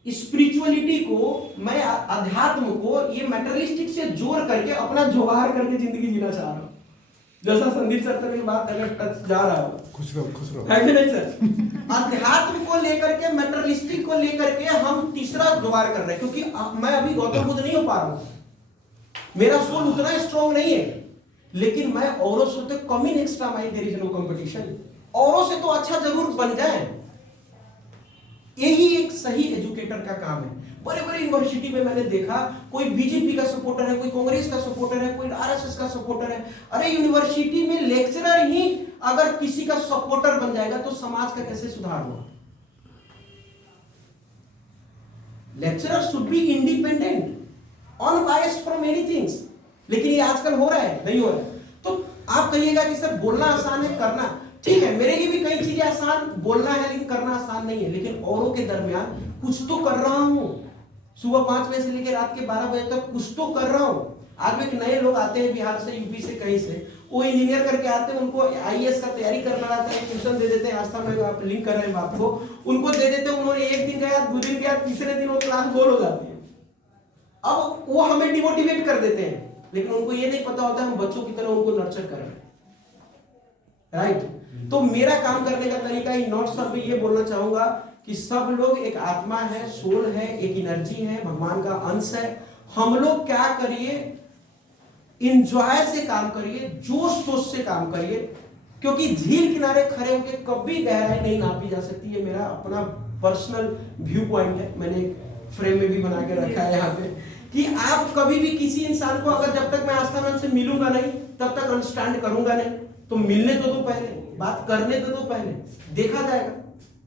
स्पिरिचुअलिटी को, मैं अध्यात्म को ये मैटेरियलिस्टिक से जोड़ करके अपना जोहार करके जिंदगी जीना चाह रहा हूं। जैसा संदीप सर तक बात अगर टच जा रहा हो, खुश रहो है कि नहीं सर। अध्यात्म को लेकर के, मैटेरियलिस्टिक को लेकर के हम तीसरा जोहार कर रहे हैं, क्योंकि मैं अभी गौतम बुद्ध नहीं हो पा रहा हूं, मेरा सोल उतना स्ट्रॉन्ग नहीं है, लेकिन मैं औरों से तो कम ही extra mind, there is no competition. औरों से तो अच्छा जरूर बन जाए। यही एक सही एजुकेटर का काम है। बड़े बड़े यूनिवर्सिटी में मैंने देखा कोई बीजेपी का सपोर्टर है, कोई कांग्रेस का सपोर्टर है, कोई आरएसएस का सपोर्टर है। अरे यूनिवर्सिटी में लेक्चरर ही अगर किसी का सपोर्टर बन जाएगा तो समाज का कैसे सुधार होगा? Lecturer should be independent, unbiased from anything. लेकिन ये आजकल हो रहा है? नहीं हो रहा है। तो आप कहिएगा कि सर बोलना आसान है, करना ठीक है, मेरे लिए भी कई चीजें आसान बोलना है लेकिन करना आसान नहीं है। लेकिन औरों के दरमियान कुछ तो कर रहा हूं, सुबह 5 बजे से लेकर रात के 12 बजे तक कुछ तो कर रहा हूं। आज एक नए लोग आते हैं बिहार से, यूपी से, कहीं से, वो इंजीनियर करके आते हैं, उनको आईएएस का तैयारी करना रहता है, ट्यूशन दे देते हैं। आस्था में आप लिंक कर रहे हैं बात को, उनको दे देते हैं। उन्होंने एक दिन गया, 2 दिन गया, तीसरे दिन वो क्लास गोल हो जाती है। अब वो हमें डिमोटिवेट कर देते हैं, लेकिन उनको ये नहीं पता होता है हम बच्चों की तरह उनको नर्चर कर रहे हैं। राइट? तो मेरा काम करने का तरीका इन नोट्स में ये बोलना चाहूंगा कि सब लोग एक आत्मा है, सोल है, एक एनर्जी है, भगवान का अंश है। हम लोग क्या करिए, इंजॉय से काम करिए, जोश जोश से काम करिए, क्योंकि झील किनारे खड़े होकर कभी गहराई नहीं नापी जा सकती। ये मेरा अपना पर्सनल व्यू पॉइंट है, मैंने फ्रेम में भी बना के रखा है यहाँ पे, कि आप कभी भी किसी इंसान को, अगर जब तक मैं आस्था में उनसे मिलूंगा नहीं तब तक अंडरस्टैंड करूंगा नहीं। तो मिलने तो दो पहले, बात करने तो दो पहले, देखा जाएगा।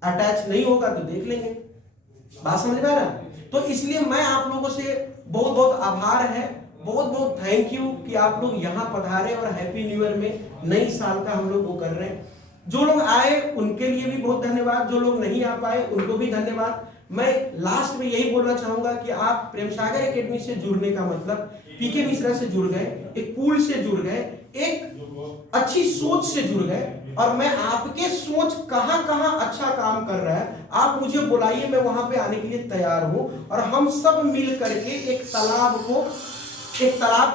अटैच नहीं होगा तो देख लेंगे। बात समझ में आ रहा है? तो इसलिए मैं आप लोगों से बहुत बहुत आभार है, बहुत बहुत थैंक यू कि आप लोग यहाँ पधारे और हैप्पी न्यू ईयर में नई साल का हम लोग वो कर रहे हैं। जो लोग आए उनके लिए भी बहुत धन्यवाद, जो लोग नहीं आ पाए उनको भी धन्यवाद। मैं लास्ट में यही बोलना चाहूंगा कि आप प्रेम सागर एकेडमी से जुड़ने का मतलब पीके मिश्रा से जुड़ गए, एक पूल से जुड़ गए, एक अच्छी सोच से जुड़ गए। और मैं आपके सोच कहां कहां अच्छा काम कर रहा है आप मुझे बुलाइए, मैं वहां पे आने के लिए तैयार हूं। और हम सब मिल करके एक तालाब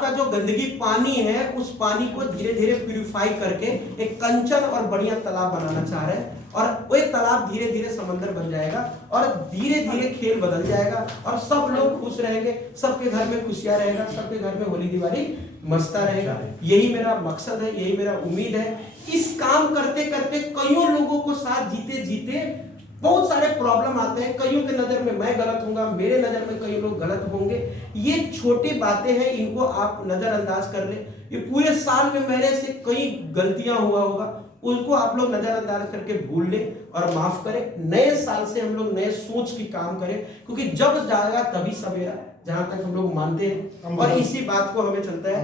का जो गंदगी पानी है उस पानी को धीरे धीरे प्यूरिफाई करके एक कंचन और बढ़िया तालाब बनाना चाह रहे हैं। और वो एक तालाब धीरे धीरे समंदर बन जाएगा और धीरे धीरे खेल बदल जाएगा और सब लोग खुश रहेंगे, सबके घर में खुशियां रहेगा, सबके घर में होली दिवाली मस्ता रहेगा। यही मेरा मकसद है, यही मेरा उम्मीद है। इस काम करते करते कईयों लोगों को साथ जीते जीते बहुत सारे प्रॉब्लम आते हैं। कईयों के नजर में मैं गलत होऊंगा, मेरे नजर में कई लोग गलत होंगे। ये छोटी बातें हैं, इनको आप नजरअंदाज कर ले। ये पूरे साल में मेरे से कई गलतियां हुआ होगा, उनको आप लोग नजरअंदाज करके भूल ले और माफ करें। नए साल से हम लोग नए सोच की काम करें, क्योंकि जब जाएगा तभी सवेरा, जहां तक हम लोग मानते हैं और इसी बात को हमें चलता है।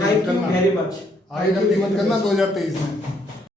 Thank you very much. आगे गलती मत करना 2023 में।